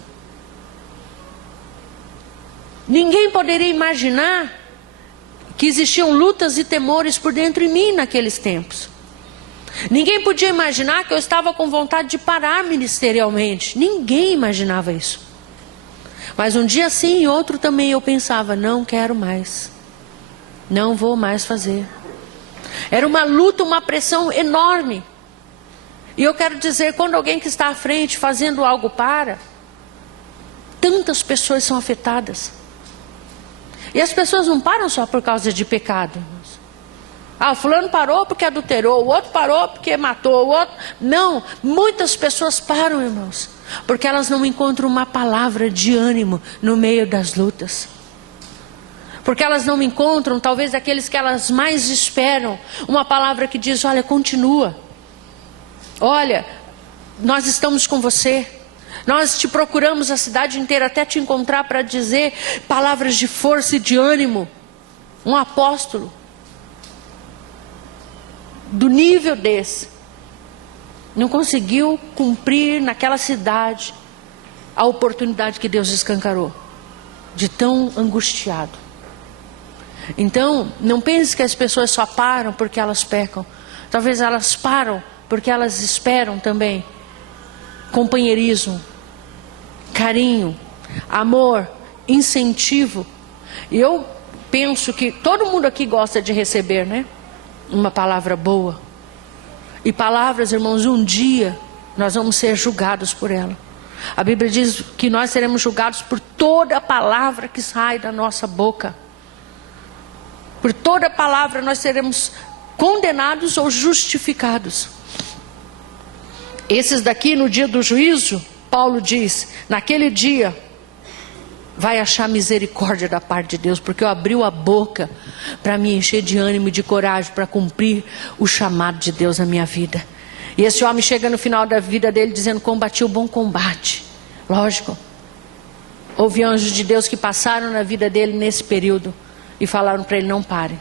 Ninguém poderia imaginar que existiam lutas e temores por dentro de mim naqueles tempos. Ninguém podia imaginar que eu estava com vontade de parar ministerialmente. Ninguém imaginava isso. Mas um dia sim e outro também eu pensava, não quero mais. Não vou mais fazer. Era uma luta, uma pressão enorme. E eu quero dizer, quando alguém que está à frente fazendo algo para, tantas pessoas são afetadas. E as pessoas não param só por causa de pecado. Ah, o fulano parou porque adulterou, o outro parou porque matou, o outro... Não, muitas pessoas param, irmãos, porque elas não encontram uma palavra de ânimo no meio das lutas. Porque elas não encontram, talvez aqueles que elas mais esperam, uma palavra que diz, olha, continua. Olha, nós estamos com você. Nós te procuramos a cidade inteira até te encontrar para dizer palavras de força e de ânimo. Um apóstolo do nível desse não conseguiu cumprir naquela cidade a oportunidade que Deus escancarou, de tão angustiado. Então, não pense que as pessoas só param porque elas pecam. Talvez elas param porque elas esperam também companheirismo, carinho, amor, incentivo. E eu penso que todo mundo aqui gosta de receber, né? Uma palavra boa. E palavras, irmãos, um dia nós vamos ser julgados por ela. A Bíblia diz que nós seremos julgados por toda palavra que sai da nossa boca. Por toda palavra nós seremos condenados ou justificados. Esses daqui, no dia do juízo, Paulo diz, naquele dia vai achar misericórdia da parte de Deus, porque eu abri a boca para me encher de ânimo e de coragem para cumprir o chamado de Deus na minha vida. E esse homem chega no final da vida dele dizendo, combati o bom combate. Lógico, houve anjos de Deus que passaram na vida dele nesse período e falaram para ele, não pare,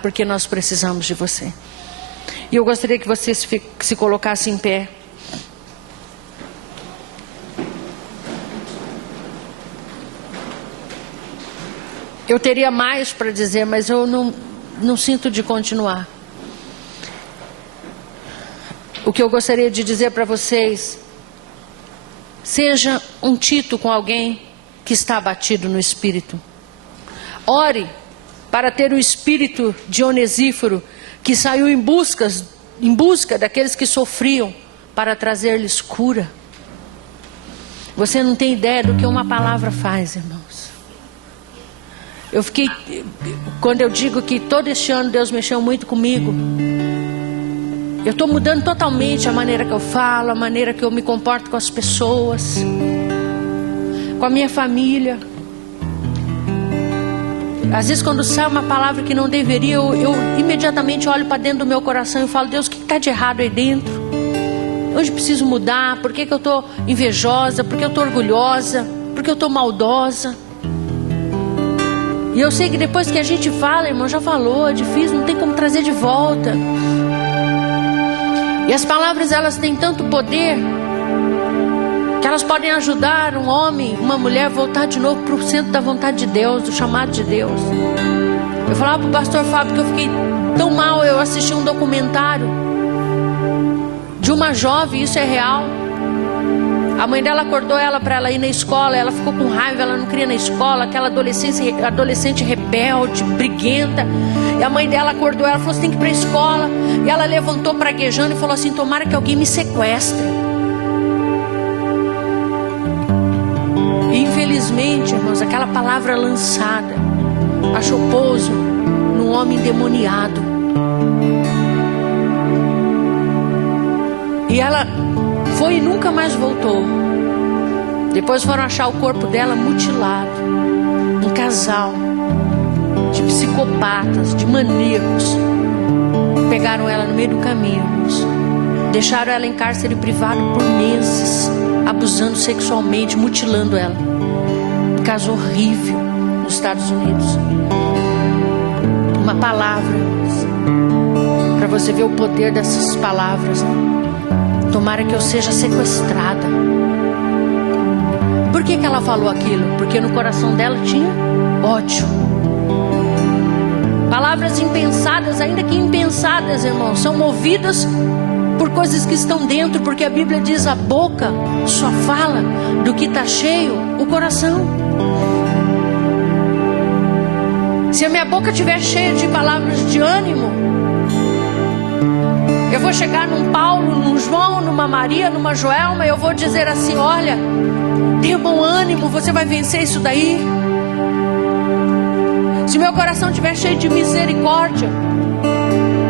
porque nós precisamos de você. E eu gostaria que você se colocasse em pé. Eu teria mais para dizer, mas eu não sinto de continuar. O que eu gostaria de dizer para vocês, seja um Tito com alguém que está abatido no espírito. Ore para ter o espírito de Onesíforo, que saiu em busca daqueles que sofriam, para trazer-lhes cura. Você não tem ideia do que uma palavra faz, irmãos. Quando eu digo que todo este ano Deus mexeu muito comigo, eu estou mudando totalmente a maneira que eu falo, a maneira que eu me comporto com as pessoas, com a minha família. Às vezes quando sai uma palavra que não deveria, eu imediatamente olho para dentro do meu coração e falo, Deus, o que está de errado aí dentro? Onde preciso mudar? Por que eu estou invejosa? Por que eu estou orgulhosa? Por que eu estou maldosa? E eu sei que depois que a gente fala, irmão, já falou, é difícil, não tem como trazer de volta. E as palavras, elas têm tanto poder, que elas podem ajudar um homem, uma mulher a voltar de novo para o centro da vontade de Deus, do chamado de Deus. Eu falava para o pastor Fábio que eu fiquei tão mal, eu assisti um documentário de uma jovem, isso é real. A mãe dela acordou ela para ela ir na escola, ela ficou com raiva, ela não queria ir na escola, aquela adolescente rebelde, briguenta. E a mãe dela acordou ela, falou, você tem que ir para a escola. E ela levantou praguejando e falou assim, tomara que alguém me sequestre. E infelizmente, irmãos, aquela palavra lançada achou pouso num homem endemoniado. E ela foi e nunca mais voltou. Depois foram achar o corpo dela mutilado. Um casal de psicopatas, de maníacos, pegaram ela no meio do caminho, deixaram ela em cárcere privado por meses, abusando sexualmente, mutilando ela. Um caso horrível nos Estados Unidos. Uma palavra, para você ver o poder dessas palavras, né? Tomara que eu seja sequestrada. Por que ela falou aquilo? Porque no coração dela tinha ódio. Palavras impensadas, ainda que impensadas, irmãos, são movidas por coisas que estão dentro, porque a Bíblia diz: a boca só fala do que está cheio o coração. Se a minha boca estiver cheia de palavras de ânimo, eu vou chegar num Paulo, num João, numa Maria, numa Joelma, eu vou dizer assim: olha, tenha bom ânimo, você vai vencer isso daí. Se meu coração estiver cheio de misericórdia,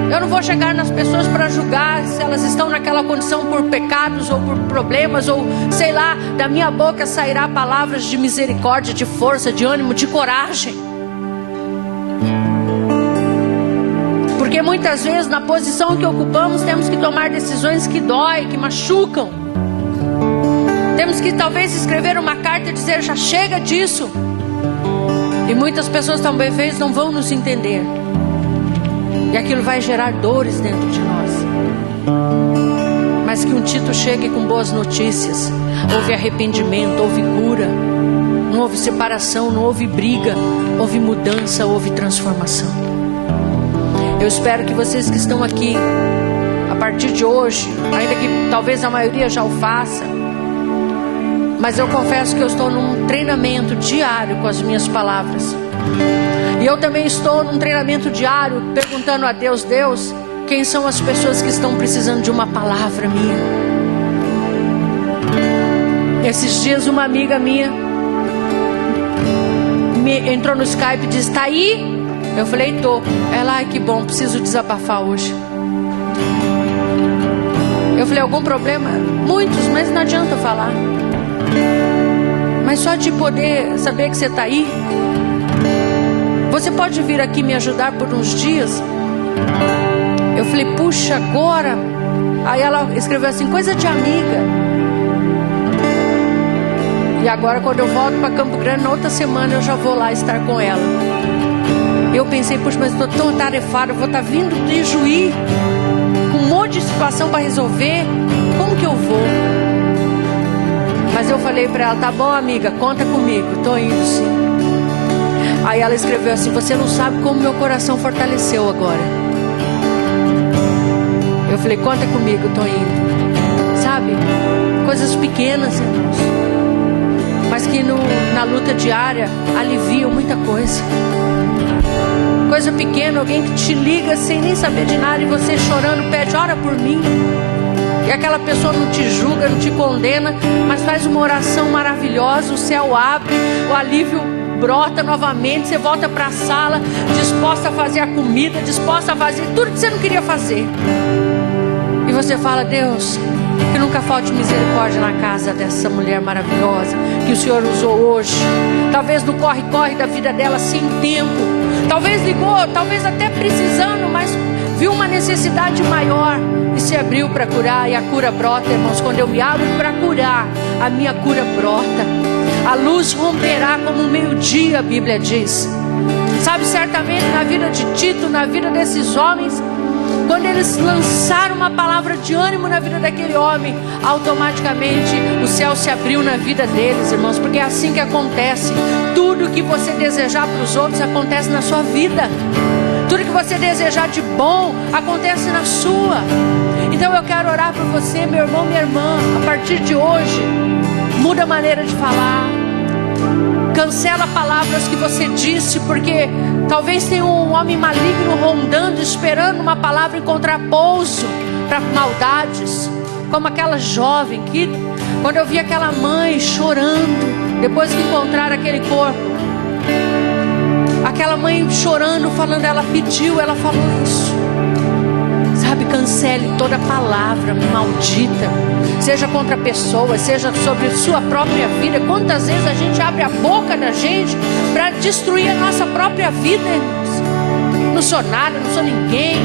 eu não vou chegar nas pessoas para julgar se elas estão naquela condição por pecados ou por problemas, ou sei lá, da minha boca sairá palavras de misericórdia, de força, de ânimo, de coragem. Porque muitas vezes na posição que ocupamos temos que tomar decisões que doem, que machucam. Temos que talvez escrever uma carta e dizer: já chega disso. E muitas pessoas talvez não vão nos entender. E aquilo vai gerar dores dentro de nós. Mas que um Tito chegue com boas notícias. Houve arrependimento, houve cura. Não houve separação, não houve briga. Houve mudança, houve transformação. Eu espero que vocês que estão aqui, a partir de hoje, ainda que talvez a maioria já o faça, mas eu confesso que eu estou num treinamento diário com as minhas palavras. E eu também estou num treinamento diário perguntando a Deus: Deus, quem são as pessoas que estão precisando de uma palavra minha? Esses dias uma amiga minha entrou no Skype e disse: tá aí? Eu falei: tô. Ela: ai, que bom, preciso desabafar hoje. Eu falei: algum problema? Muitos, mas não adianta falar. Mas só de poder saber que você está aí. Você pode vir aqui me ajudar por uns dias? Eu falei: puxa, agora? Aí ela escreveu assim: coisa de amiga. E agora, quando eu volto para Campo Grande, na outra semana eu já vou lá estar com ela. Eu pensei: puxa, mas estou tão atarefada, eu vou estar vindo de Juí com um monte de situação para resolver. Como que eu vou? Mas eu falei para ela: tá bom, amiga, conta comigo, estou indo sim. Aí ela escreveu assim: você não sabe como meu coração fortaleceu agora. Eu falei: conta comigo, estou indo. Sabe, coisas pequenas, irmãos, mas que na luta diária aliviam muita coisa. Coisa pequena, alguém que te liga sem nem saber de nada, e você chorando pede: ora por mim. E aquela pessoa não te julga, não te condena, mas faz uma oração maravilhosa. O céu abre, o alívio brota novamente. Você volta para a sala disposta a fazer a comida, disposta a fazer tudo que você não queria fazer. E você fala: Deus, que nunca falte misericórdia na casa dessa mulher maravilhosa que o Senhor usou hoje. Talvez no corre-corre da vida dela, sem tempo. Talvez ligou, talvez até precisando, mas viu uma necessidade maior e se abriu para curar. E a cura brota, irmãos. Quando eu me abro para curar, a minha cura brota. A luz romperá como o meio-dia, a Bíblia diz. Sabe, certamente na vida de Tito, na vida desses homens, quando eles lançaram uma palavra de ânimo na vida daquele homem, automaticamente o céu se abriu na vida deles, irmãos. Porque é assim que acontece. Tudo que você desejar para os outros acontece na sua vida. Tudo que você desejar de bom acontece na sua. Então eu quero orar por você, meu irmão, minha irmã. A partir de hoje, muda a maneira de falar. Cancela palavras que você disse, porque talvez tenha um homem maligno rondando, esperando uma palavra encontrar pouso para maldades. Como aquela jovem que, quando eu vi aquela mãe chorando, depois que encontraram aquele corpo, aquela mãe chorando, falando, ela pediu, ela falou isso. Sabe, cancele toda palavra maldita, seja contra pessoas, seja sobre sua própria vida. Quantas vezes a gente abre a boca da gente para destruir a nossa própria vida, irmãos? Não sou nada, não sou ninguém.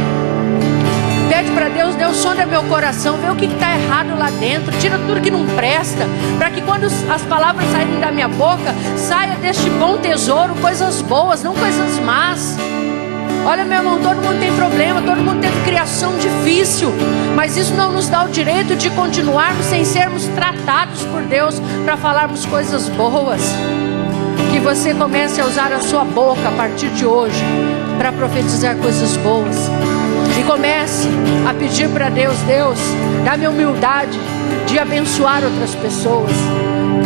Pede para Deus: Deus, sonda meu coração, vê o que está errado lá dentro, tira tudo que não presta, para que quando as palavras saírem da minha boca, saia deste bom tesouro coisas boas, não coisas más. Olha, meu irmão, todo mundo tem problema, todo mundo teve criação difícil, mas isso não nos dá o direito de continuarmos sem sermos tratados por Deus para falarmos coisas boas. Que você comece a usar a sua boca a partir de hoje para profetizar coisas boas. E comece a pedir para Deus: Deus, dá-me humildade de abençoar outras pessoas,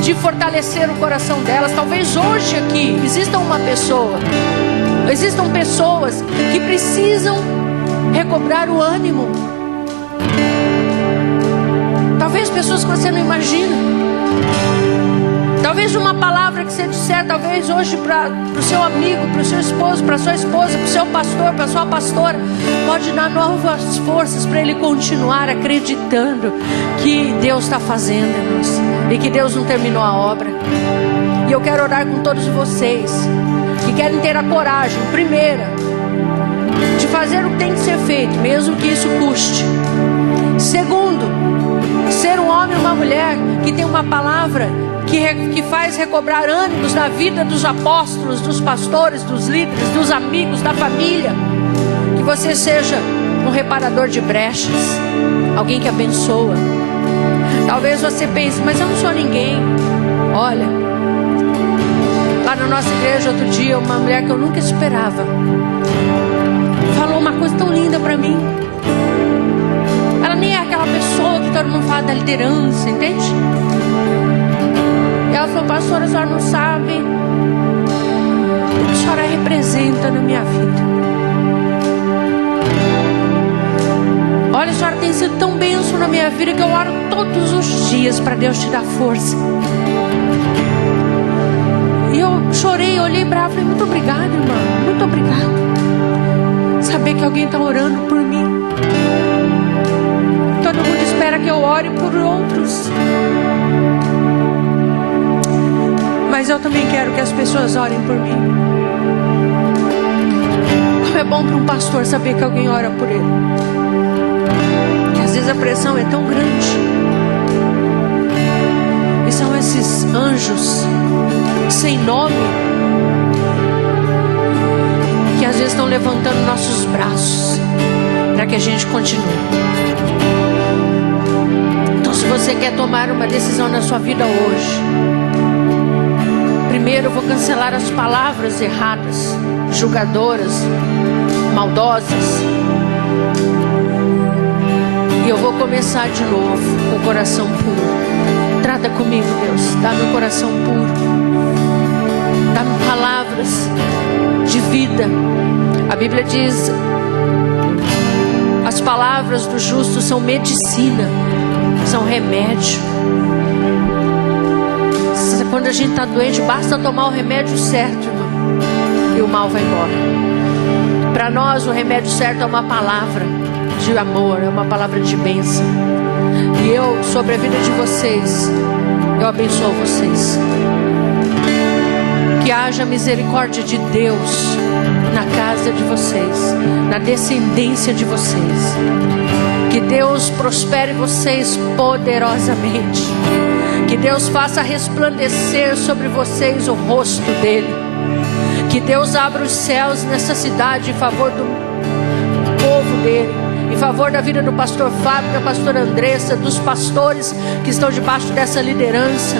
de fortalecer o coração delas. Talvez hoje aqui existam pessoas que precisam recobrar o ânimo. Talvez pessoas que você não imagina. Talvez uma palavra que você disser, talvez hoje para o seu amigo, para o seu esposo, para a sua esposa, para o seu pastor, para a sua pastora, pode dar novas forças para ele continuar acreditando que Deus está fazendo, irmãos, e que Deus não terminou a obra. E eu quero orar com todos vocês que querem ter a coragem, primeira, de fazer o que tem que ser feito, mesmo que isso custe. Segundo, ser um homem ou uma mulher que tem uma palavra que faz recobrar ânimos na vida dos apóstolos, dos pastores, dos líderes, dos amigos, da família. Que você seja um reparador de brechas, alguém que abençoa. Talvez você pense: mas eu não sou ninguém. Olha, lá na nossa igreja outro dia, uma mulher que eu nunca esperava falou uma coisa tão linda para mim. Ela nem é aquela pessoa que todo mundo fala da liderança, entende? Ela falou: pastora, a senhora não sabe o que a senhora representa na minha vida. Olha, a senhora tem sido tão bênção na minha vida que eu oro todos os dias para Deus te dar força. E eu chorei, olhei para ela e falei: muito obrigada, irmã, muito obrigada. Saber que alguém está orando por mim. Todo mundo espera que eu ore por outros, mas eu também quero que as pessoas orem por mim. Como é bom para um pastor saber que alguém ora por ele. Que às vezes a pressão é tão grande. E são esses anjos sem nome que às vezes estão levantando nossos braços para que a gente continue. Então, se você quer tomar uma decisão na sua vida hoje, primeiro eu vou cancelar as palavras erradas, julgadoras, maldosas. E eu vou começar de novo com o coração puro. Trata comigo, Deus. Dá-me um coração puro. Dá-me palavras de vida. A Bíblia diz: as palavras do justo são medicina, são remédio. Quando a gente está doente, basta tomar o remédio certo, irmão, e o mal vai embora. Para nós, o remédio certo é uma palavra de amor, é uma palavra de bênção. E eu, sobre a vida de vocês, eu abençoo vocês. Que haja misericórdia de Deus na casa de vocês, na descendência de vocês. Que Deus prospere vocês poderosamente. Que Deus faça resplandecer sobre vocês o rosto dele. Que Deus abra os céus nessa cidade em favor do povo dele, em favor da vida do pastor Fábio, da pastora Andressa, dos pastores que estão debaixo dessa liderança.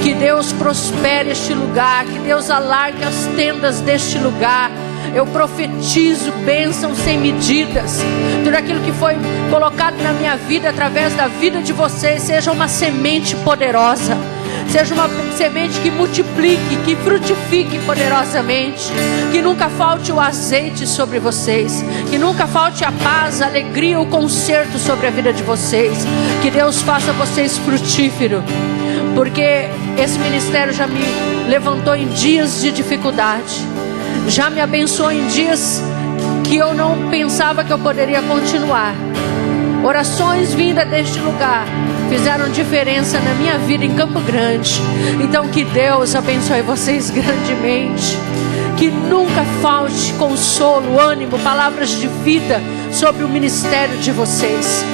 Que Deus prospere este lugar, que Deus alargue as tendas deste lugar. Eu profetizo bênção sem medidas. Tudo aquilo que foi colocado na minha vida, através da vida de vocês, seja uma semente poderosa. Seja uma semente que multiplique, que frutifique poderosamente. Que nunca falte o azeite sobre vocês. Que nunca falte a paz, a alegria, o conserto sobre a vida de vocês. Que Deus faça vocês frutíferos. Porque esse ministério já me levantou em dias de dificuldade. Já me abençoou em dias que eu não pensava que eu poderia continuar. Orações vindas deste lugar fizeram diferença na minha vida em Campo Grande. Então que Deus abençoe vocês grandemente. Que nunca falte consolo, ânimo, palavras de vida sobre o ministério de vocês.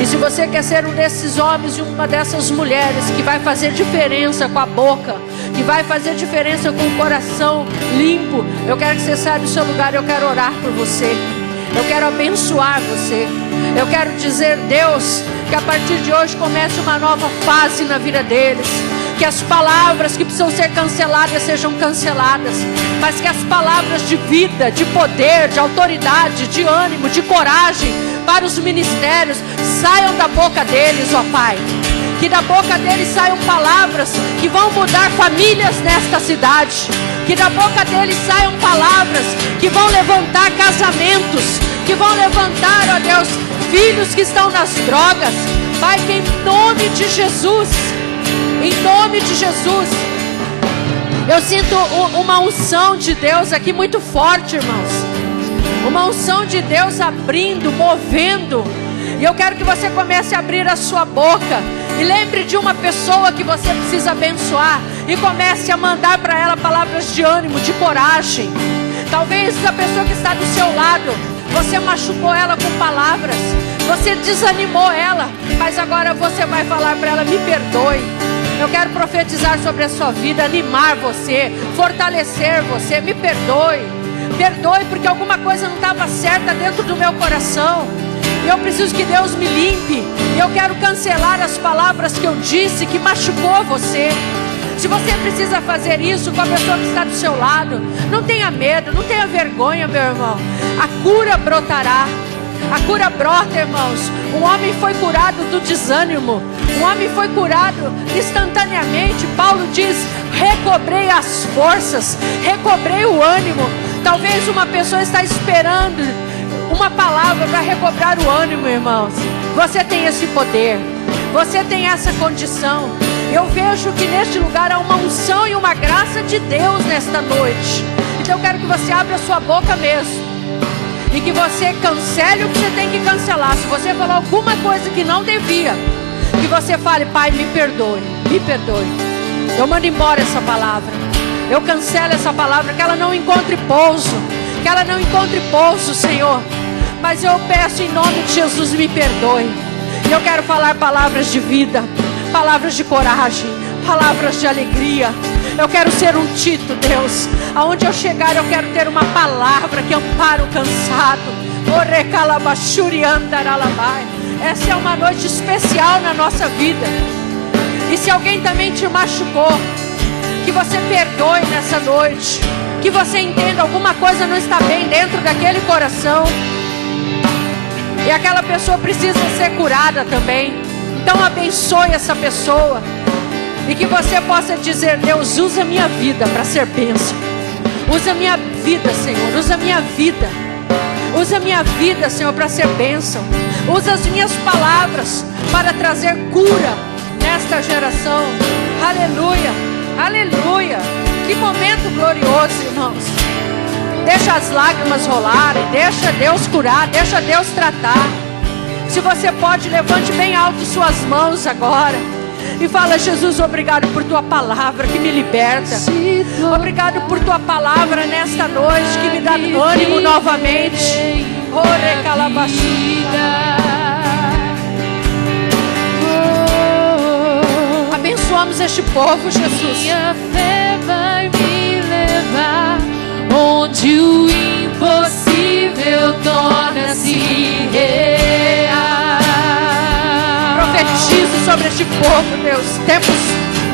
E se você quer ser um desses homens e uma dessas mulheres que vai fazer diferença com a boca, que vai fazer diferença com o coração limpo, eu quero que você saia do seu lugar. Eu quero orar por você. Eu quero abençoar você. Eu quero dizer, Deus, que a partir de hoje comece uma nova fase na vida deles. Que as palavras que precisam ser canceladas sejam canceladas, mas que as palavras de vida, de poder, de autoridade, de ânimo, de coragem para os ministérios saiam da boca deles, ó Pai. Que da boca deles saiam palavras que vão mudar famílias nesta cidade. Que da boca deles saiam palavras que vão levantar casamentos, que vão levantar, ó Deus, filhos que estão nas drogas. Pai, que em nome de Jesus, em nome de Jesus, eu sinto uma unção de Deus aqui muito forte, irmãos. Uma unção de Deus abrindo, movendo. E eu quero que você comece a abrir a sua boca. E lembre de uma pessoa que você precisa abençoar. E comece a mandar para ela palavras de ânimo, de coragem. Talvez a pessoa que está do seu lado, você machucou ela com palavras. Você desanimou ela. Mas agora você vai falar para ela, me perdoe. Eu quero profetizar sobre a sua vida, animar você, fortalecer você. Me perdoe. Perdoe porque alguma coisa não estava certa dentro do meu coração. E eu preciso que Deus me limpe. E eu quero cancelar as palavras que eu disse que machucou você. Se você precisa fazer isso com a pessoa que está do seu lado, não tenha medo, não tenha vergonha, meu irmão. A cura brotará. A cura brota, irmãos. Um homem foi curado do desânimo. Um homem foi curado instantaneamente. Paulo diz, recobrei as forças, recobrei o ânimo. Talvez uma pessoa está esperando uma palavra para recobrar o ânimo, irmãos. Você tem esse poder. Você tem essa condição. Eu vejo que neste lugar há uma unção e uma graça de Deus nesta noite. Então eu quero que você abra a sua boca mesmo. E que você cancele o que você tem que cancelar. Se você falou alguma coisa que não devia, que você fale, Pai, me perdoe, me perdoe. Eu mando embora essa palavra. Eu cancelo essa palavra, que ela não encontre pouso. Que ela não encontre pouso, Senhor. Mas eu peço em nome de Jesus, me perdoe. E eu quero falar palavras de vida, palavras de coragem, palavras de alegria. Eu quero ser um Tito, Deus. Aonde eu chegar, eu quero ter uma palavra que ampara o cansado. Essa é uma noite especial na nossa vida. E se alguém também te machucou, que você perdoe nessa noite. Que você entenda, alguma coisa não está bem dentro daquele coração. E aquela pessoa precisa ser curada também. Então abençoe essa pessoa. E que você possa dizer, Deus, usa a minha vida para ser bênção. Usa a minha vida, Senhor, usa a minha vida. Usa a minha vida, Senhor, para ser bênção. Usa as minhas palavras para trazer cura nesta geração. Aleluia, aleluia. Que momento glorioso, irmãos. Deixa as lágrimas rolarem, deixa Deus curar, deixa Deus tratar. Se você pode, levante bem alto suas mãos agora. E fala, Jesus, obrigado por tua palavra que me liberta. Obrigado por tua palavra nesta noite que me dá ânimo novamente. Ore calabashida. Abençoamos este povo, Jesus. Minha fé vai me levar onde o impossível torna-se real. Profetizo sobre este povo, Deus, tempos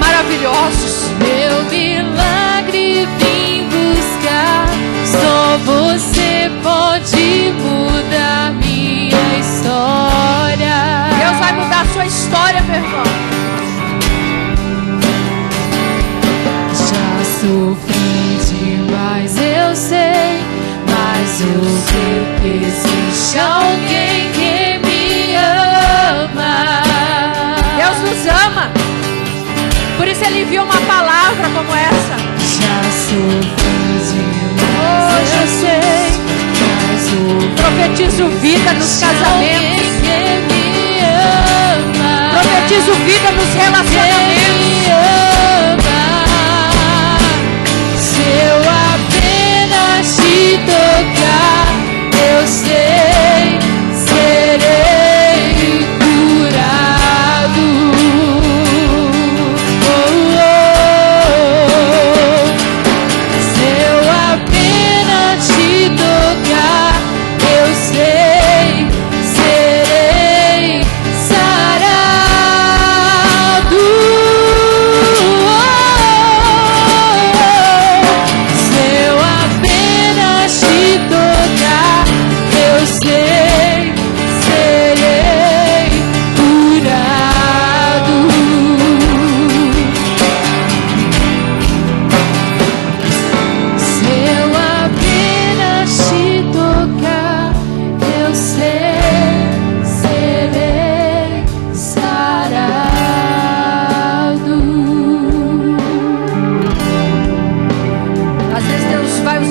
maravilhosos. Meu milagre vim buscar, só você pode mudar minha história. Deus vai mudar a sua história, meu irmão. Já sofri demais, eu sei, mas eu sei que existe alguém que me ama. Deus nos ama. Por isso Ele enviou uma palavra como essa. Já sofri demais, eu sei, mas eu profetizo vida nos casamentos. Profetizo vida nos relacionamentos. Se eu apenas te tocar, eu sei, serei curado.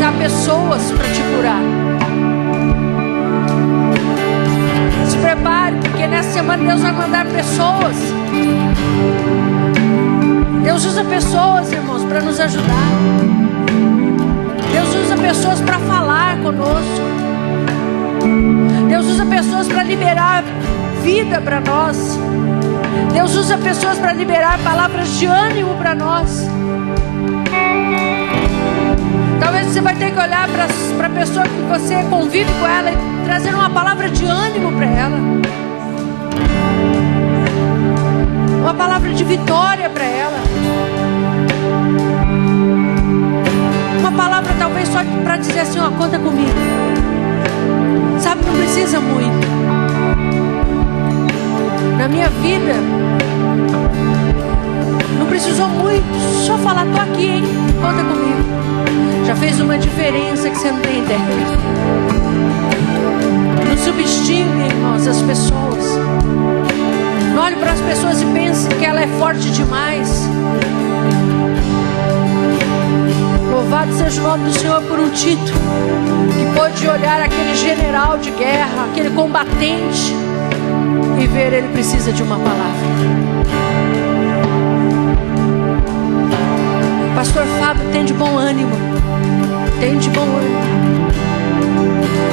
usar pessoas para te curar. Se prepare, porque nessa semana Deus vai mandar pessoas. Deus usa pessoas, irmãos, para nos ajudar. Deus usa pessoas para falar conosco. Deus usa pessoas para liberar vida para nós. Deus usa pessoas para liberar palavras de ânimo para nós. Talvez você vai ter que olhar para a pessoa que você convive com ela e trazer uma palavra de ânimo para ela. Uma palavra de vitória para ela. Uma palavra talvez só para dizer assim, ó, conta comigo. Sabe, não precisa muito. Na minha vida, não precisou muito. Só falar, tô aqui, hein? Conta comigo. Já fez uma diferença que você não tem ideia. Não subestime, irmãos, as pessoas. Não olhe para as pessoas e pense que ela é forte demais. Louvado seja o nome do Senhor por um Tito, que pôde olhar aquele general de guerra, aquele combatente, e ver ele precisa de uma palavra. Pastor Fábio, tem de bom ânimo. Tem de bom ânimo.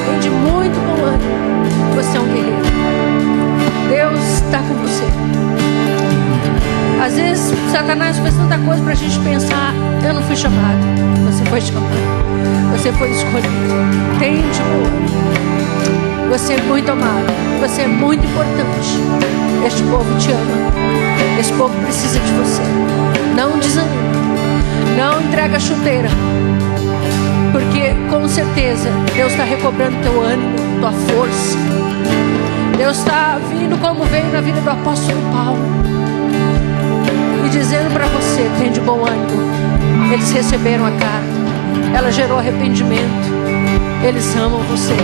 Tem de muito bom ânimo. Você é um guerreiro. Deus está com você. Às vezes Satanás faz tanta coisa para a gente pensar, eu não fui chamado. Você foi chamado. Você foi escolhido. Tem de bom ânimo. Você é muito amado. Você é muito importante. Este povo te ama. Este povo precisa de você. Não desanime. Não entrega a chuteira. Porque com certeza Deus está recobrando teu ânimo, tua força. Deus está vindo como veio na vida do apóstolo Paulo e dizendo para você, tem de bom ânimo. Eles receberam a carta, ela gerou arrependimento. Eles amam você.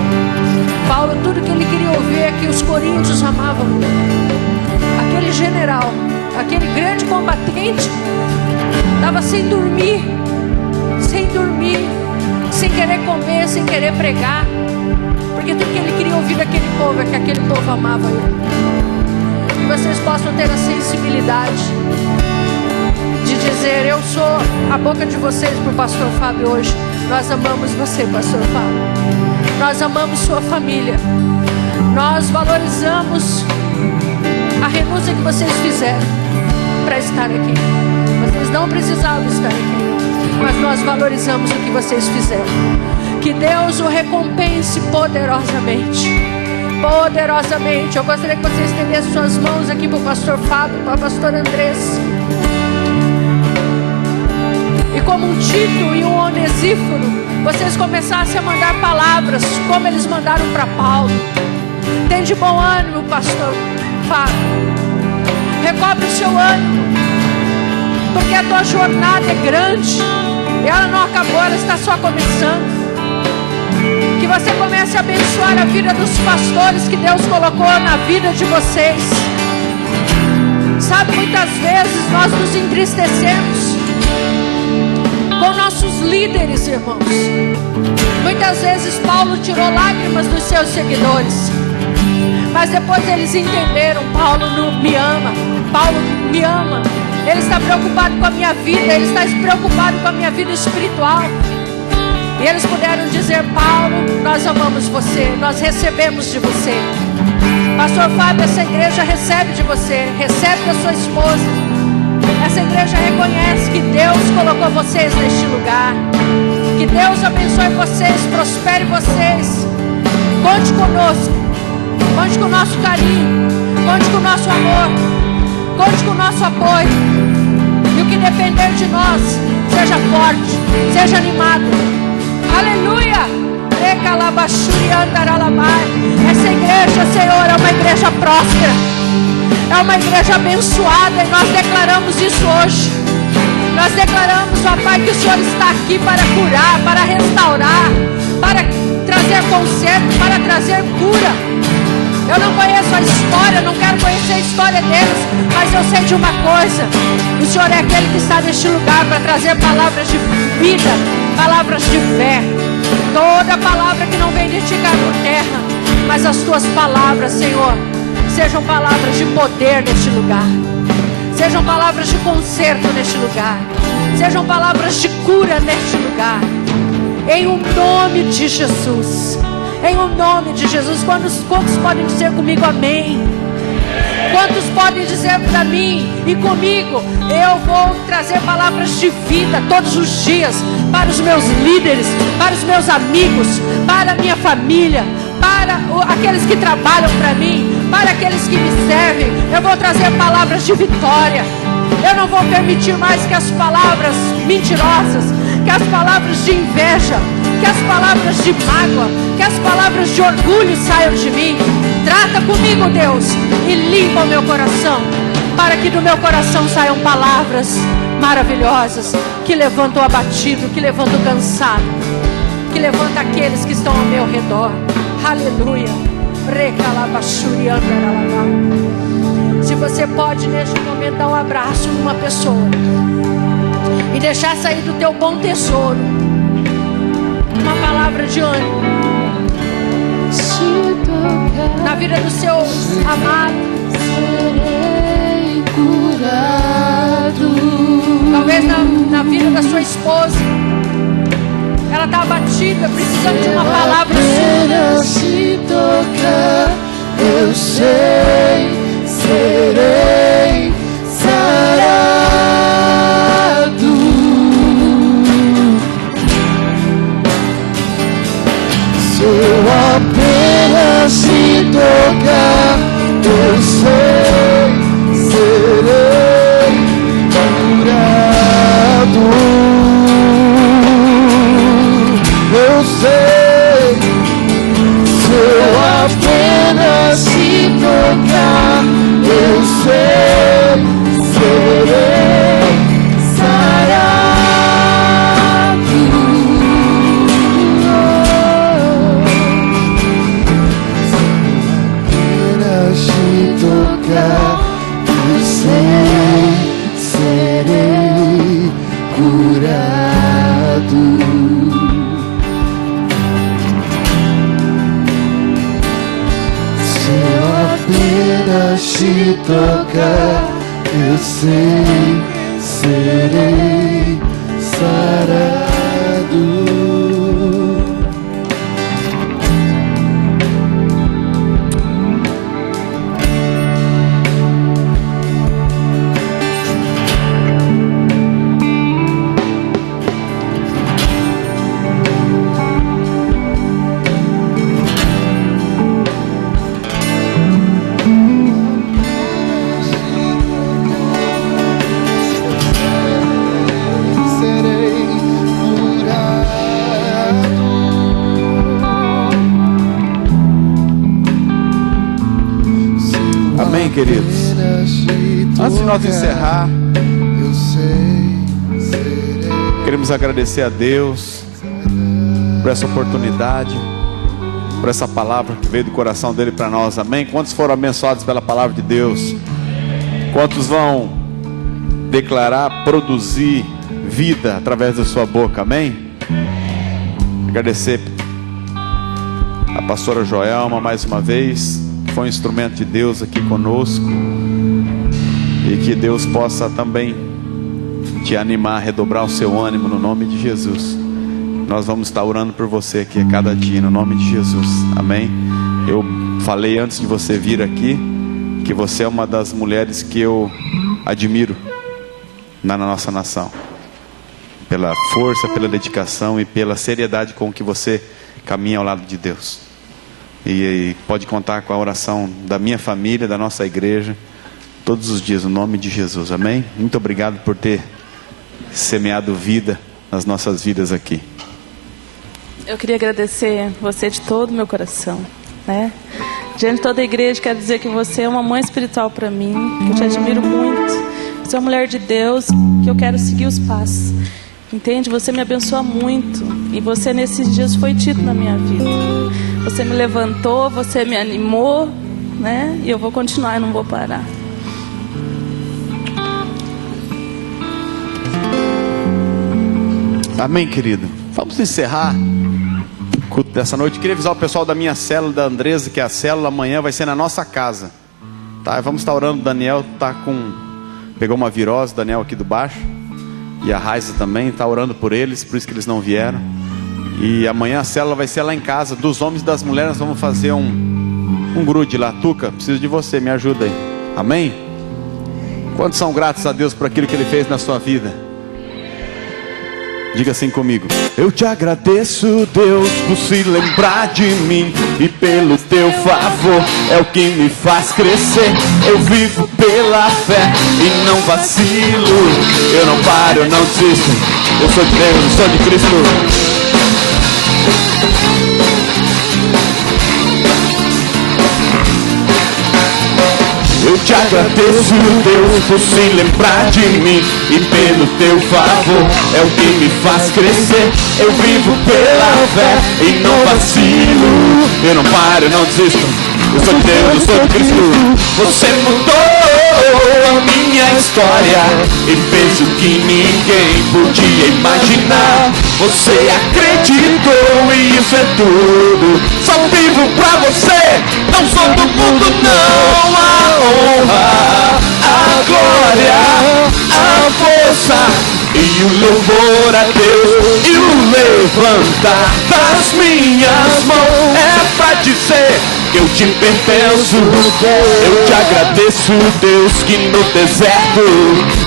Paulo, tudo que ele queria ouvir é que os coríntios amavam ele. Aquele general, aquele grande combatente, estava sem dormir, sem querer comer, sem querer pregar, porque tudo que ele queria ouvir daquele povo é que aquele povo amava ele. Que vocês possam ter a sensibilidade de dizer, eu sou a boca de vocês para o pastor Fábio hoje. Nós amamos você, pastor Fábio. Nós amamos sua família. Nós valorizamos a renúncia que vocês fizeram para estar aqui. Vocês não precisavam estar aqui, mas nós valorizamos o que vocês fizeram. Que Deus o recompense poderosamente. Poderosamente. Eu gostaria que você estendesse suas mãos aqui para o pastor Fábio, para o pastor Andrés. E como um Tito e um Onesíforo, vocês começassem a mandar palavras, como eles mandaram para Paulo. Tem de bom ânimo, pastor Fábio. Recobre o seu ânimo, porque a tua jornada é grande. E ela não acabou, ela está só começando. Que você comece a abençoar a vida dos pastores que Deus colocou na vida de vocês. Sabe, muitas vezes nós nos entristecemos com nossos líderes, irmãos. Muitas vezes Paulo tirou lágrimas dos seus seguidores, mas depois eles entenderam, Paulo me ama. Paulo me ama. Ele está preocupado com a minha vida. Ele está preocupado com a minha vida espiritual. E eles puderam dizer, Paulo, nós amamos você. Nós recebemos de você. Pastor Fábio, essa igreja recebe de você. Recebe da sua esposa. Essa igreja reconhece que Deus colocou vocês neste lugar. Que Deus abençoe vocês, prospere vocês. Conte conosco. Conte com o nosso carinho. Conte com o nosso amor. Conte com o nosso apoio. E o que depender de nós, seja forte, seja animado. Aleluia! Essa igreja, Senhor, é uma igreja próspera. É uma igreja abençoada. E nós declaramos isso hoje. Nós declaramos, ó Pai, que o Senhor está aqui para curar, para restaurar, para trazer conserto, para trazer cura. Eu não conheço a história, não quero conhecer a história deles, mas eu sei de uma coisa: o Senhor é aquele que está neste lugar para trazer palavras de vida, palavras de fé. Toda palavra que não vem de ti cai por terra, mas as tuas palavras, Senhor, sejam palavras de poder neste lugar, sejam palavras de conserto neste lugar, sejam palavras de cura neste lugar, em o nome de Jesus, em o nome de Jesus. Quantos podem dizer comigo amém? Quantos podem dizer para mim e comigo? Eu vou trazer palavras de vida todos os dias para os meus líderes, para os meus amigos, para a minha família, para aqueles que trabalham para mim, para aqueles que me servem. Eu vou trazer palavras de vitória. Eu não vou permitir mais que as palavras mentirosas, que as palavras de inveja, que as palavras de mágoa, que as palavras de orgulho saiam de mim. Trata comigo, Deus, e limpa o meu coração, para que do meu coração saiam palavras maravilhosas, que levantam o abatido, que levantam o cansado, que levantam aqueles que estão ao meu redor. Aleluia. Se você pode neste momento dar um abraço numa pessoa e deixar sair do teu bom tesouro uma palavra de ânimo na vida do seu amado, Serei curado. talvez na vida da sua esposa. Ela está abatida, precisando de uma palavra Apenas se tocar, eu sei, serei sarado. Se eu apenas se tocar, eu sei, serei curado. Eu sei, se eu apenas se tocar, eu sei, serei sarado. Apenas se tocar, eu sei, serei curado. Apenas te tocar, eu sei, serei sarado. Amém, queridos. Antes de nós encerrar, queremos agradecer a Deus por essa oportunidade, por essa palavra que veio do coração dele para nós. Amém? Quantos foram abençoados pela palavra de Deus? Quantos vão declarar, produzir vida através da sua boca? Amém? Agradecer a pastora Joelma mais uma vez, que foi um instrumento de Deus aqui conosco, e que Deus possa também te animar, redobrar o seu ânimo no nome de Jesus. Nós vamos estar orando por você aqui a cada dia, no nome de Jesus. Amém? Eu falei antes de você vir aqui que você é uma das mulheres que eu admiro na nossa nação, pela força, pela dedicação e pela seriedade com que você caminha ao lado de Deus. E pode contar com a oração da minha família, da nossa igreja, todos os dias, no nome de Jesus. Amém? Muito obrigado por ter semeado vida nas nossas vidas aqui. Eu queria agradecer você de todo o meu coração, né? Diante de toda a igreja, quero dizer que você é uma mãe espiritual para mim, que eu te admiro muito. Você é uma mulher de Deus, que eu quero seguir os passos. Entende? Você me abençoa muito. E você nesses dias foi tido na minha vida. Você me levantou, você me animou, né? E eu vou continuar, eu não vou parar. Amém, querido? Vamos encerrar o culto dessa noite. Eu queria avisar o pessoal da minha célula, da Andresa, que a célula amanhã vai ser na nossa casa, tá? Vamos estar orando. O Daniel pegou uma virose, o Daniel aqui do baixo, e a Raiza também, está orando por eles, por isso que eles não vieram. E amanhã a célula vai ser lá em casa, dos homens e das mulheres. Nós vamos fazer um grude lá. Tuca, preciso de você, me ajuda aí. Amém? Quantos são gratos a Deus por aquilo que Ele fez na sua vida? Diga assim comigo: eu te agradeço, Deus, por se lembrar de mim, e pelo teu favor é o que me faz crescer. Eu vivo pela fé e não vacilo. Eu não paro, eu não desisto. Eu sou de Deus, eu sou de Cristo. Eu te agradeço, Deus, por se lembrar de mim, e pelo teu favor é o que me faz crescer. Eu vivo pela fé e não vacilo. Eu não paro, eu não desisto. Eu sou de Deus, eu sou de Cristo. Você mudou a minha história e fez o que ninguém podia imaginar. Você acreditou e isso é tudo. Só vivo pra você, não sou do mundo não. A honra, a glória, a força e o louvor a Deus, e o levantar das minhas mãos é pra dizer que eu te pertenço. Eu te agradeço, Deus, que no deserto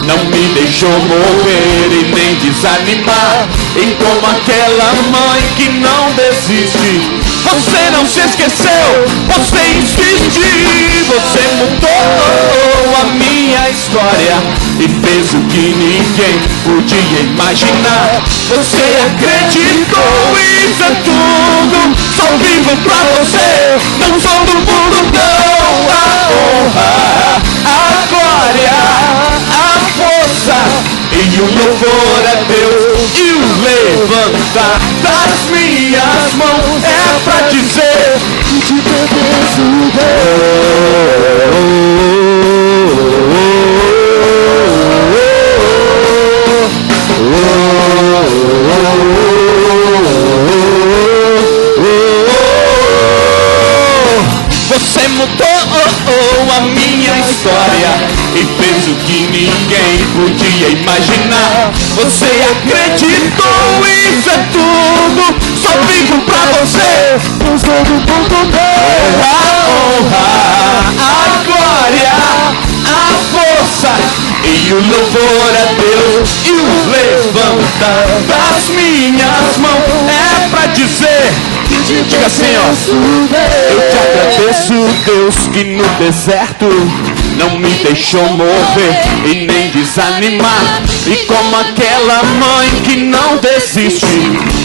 não me deixou morrer e nem desanimar. E como aquela mãe que não desiste, você não se esqueceu, você insiste. Você mudou a minha história e fez o que ninguém podia imaginar. Você acreditou, isso é tudo. Só vivo pra você, não sou do mundo não. A honra, a glória, a força e o louvor a Deus, e o levantar das minhas mãos é pra dizer que te pertenço, Você mudou a minha história e fez o que ninguém podia imaginar. Você acreditou, isso é tudo. Só vivo pra você, não sou do mundo não. A honra, a glória, a força e o louvor a Deus, e o levantar das minhas mãos é pra dizer. Diga assim, ó: eu te agradeço, Deus, que no deserto não me deixou morrer e nem desanimar. E como aquela mãe que não desiste,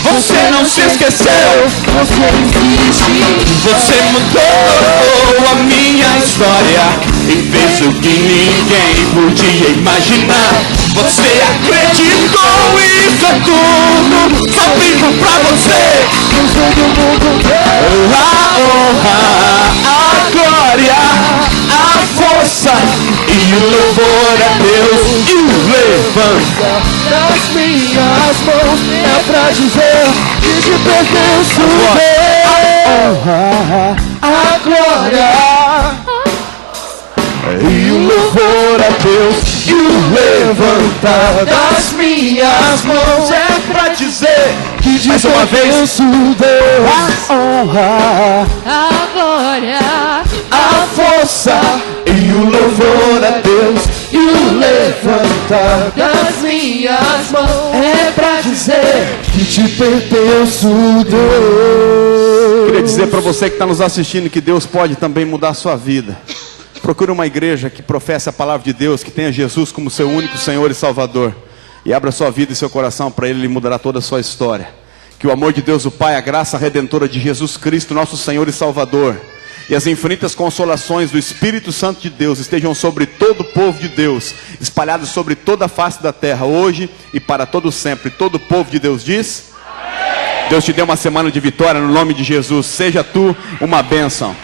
você não se esqueceu, você existe. Você mudou a minha história e fez o que ninguém podia imaginar. Você acreditou, isso é tudo. Só vivo pra você, não sou do mundo não. A honra, a glória, a força e o louvor a Deus, e o levanta das minhas mãos é pra dizer que te pertenço. A honra, a glória e o louvor a Deus, e o levantar das minhas mãos é pra dizer que te pertenço, Deus. A honra, A glória, a força e o louvor a Deus, e o levantar das minhas mãos é pra dizer que te pertenço, Deus. Queria dizer para você que está nos assistindo que Deus pode também mudar a sua vida. Procure uma igreja que professe a palavra de Deus, que tenha Jesus como seu único Senhor e Salvador, e abra sua vida e seu coração para Ele, Ele mudará toda a sua história. Que o amor de Deus o Pai, a graça redentora de Jesus Cristo, nosso Senhor e Salvador, e as infinitas consolações do Espírito Santo de Deus estejam sobre todo o povo de Deus, espalhados sobre toda a face da terra, hoje e para todo sempre. Todo o povo de Deus diz: Deus te dê uma semana de vitória no nome de Jesus. Seja tu uma bênção.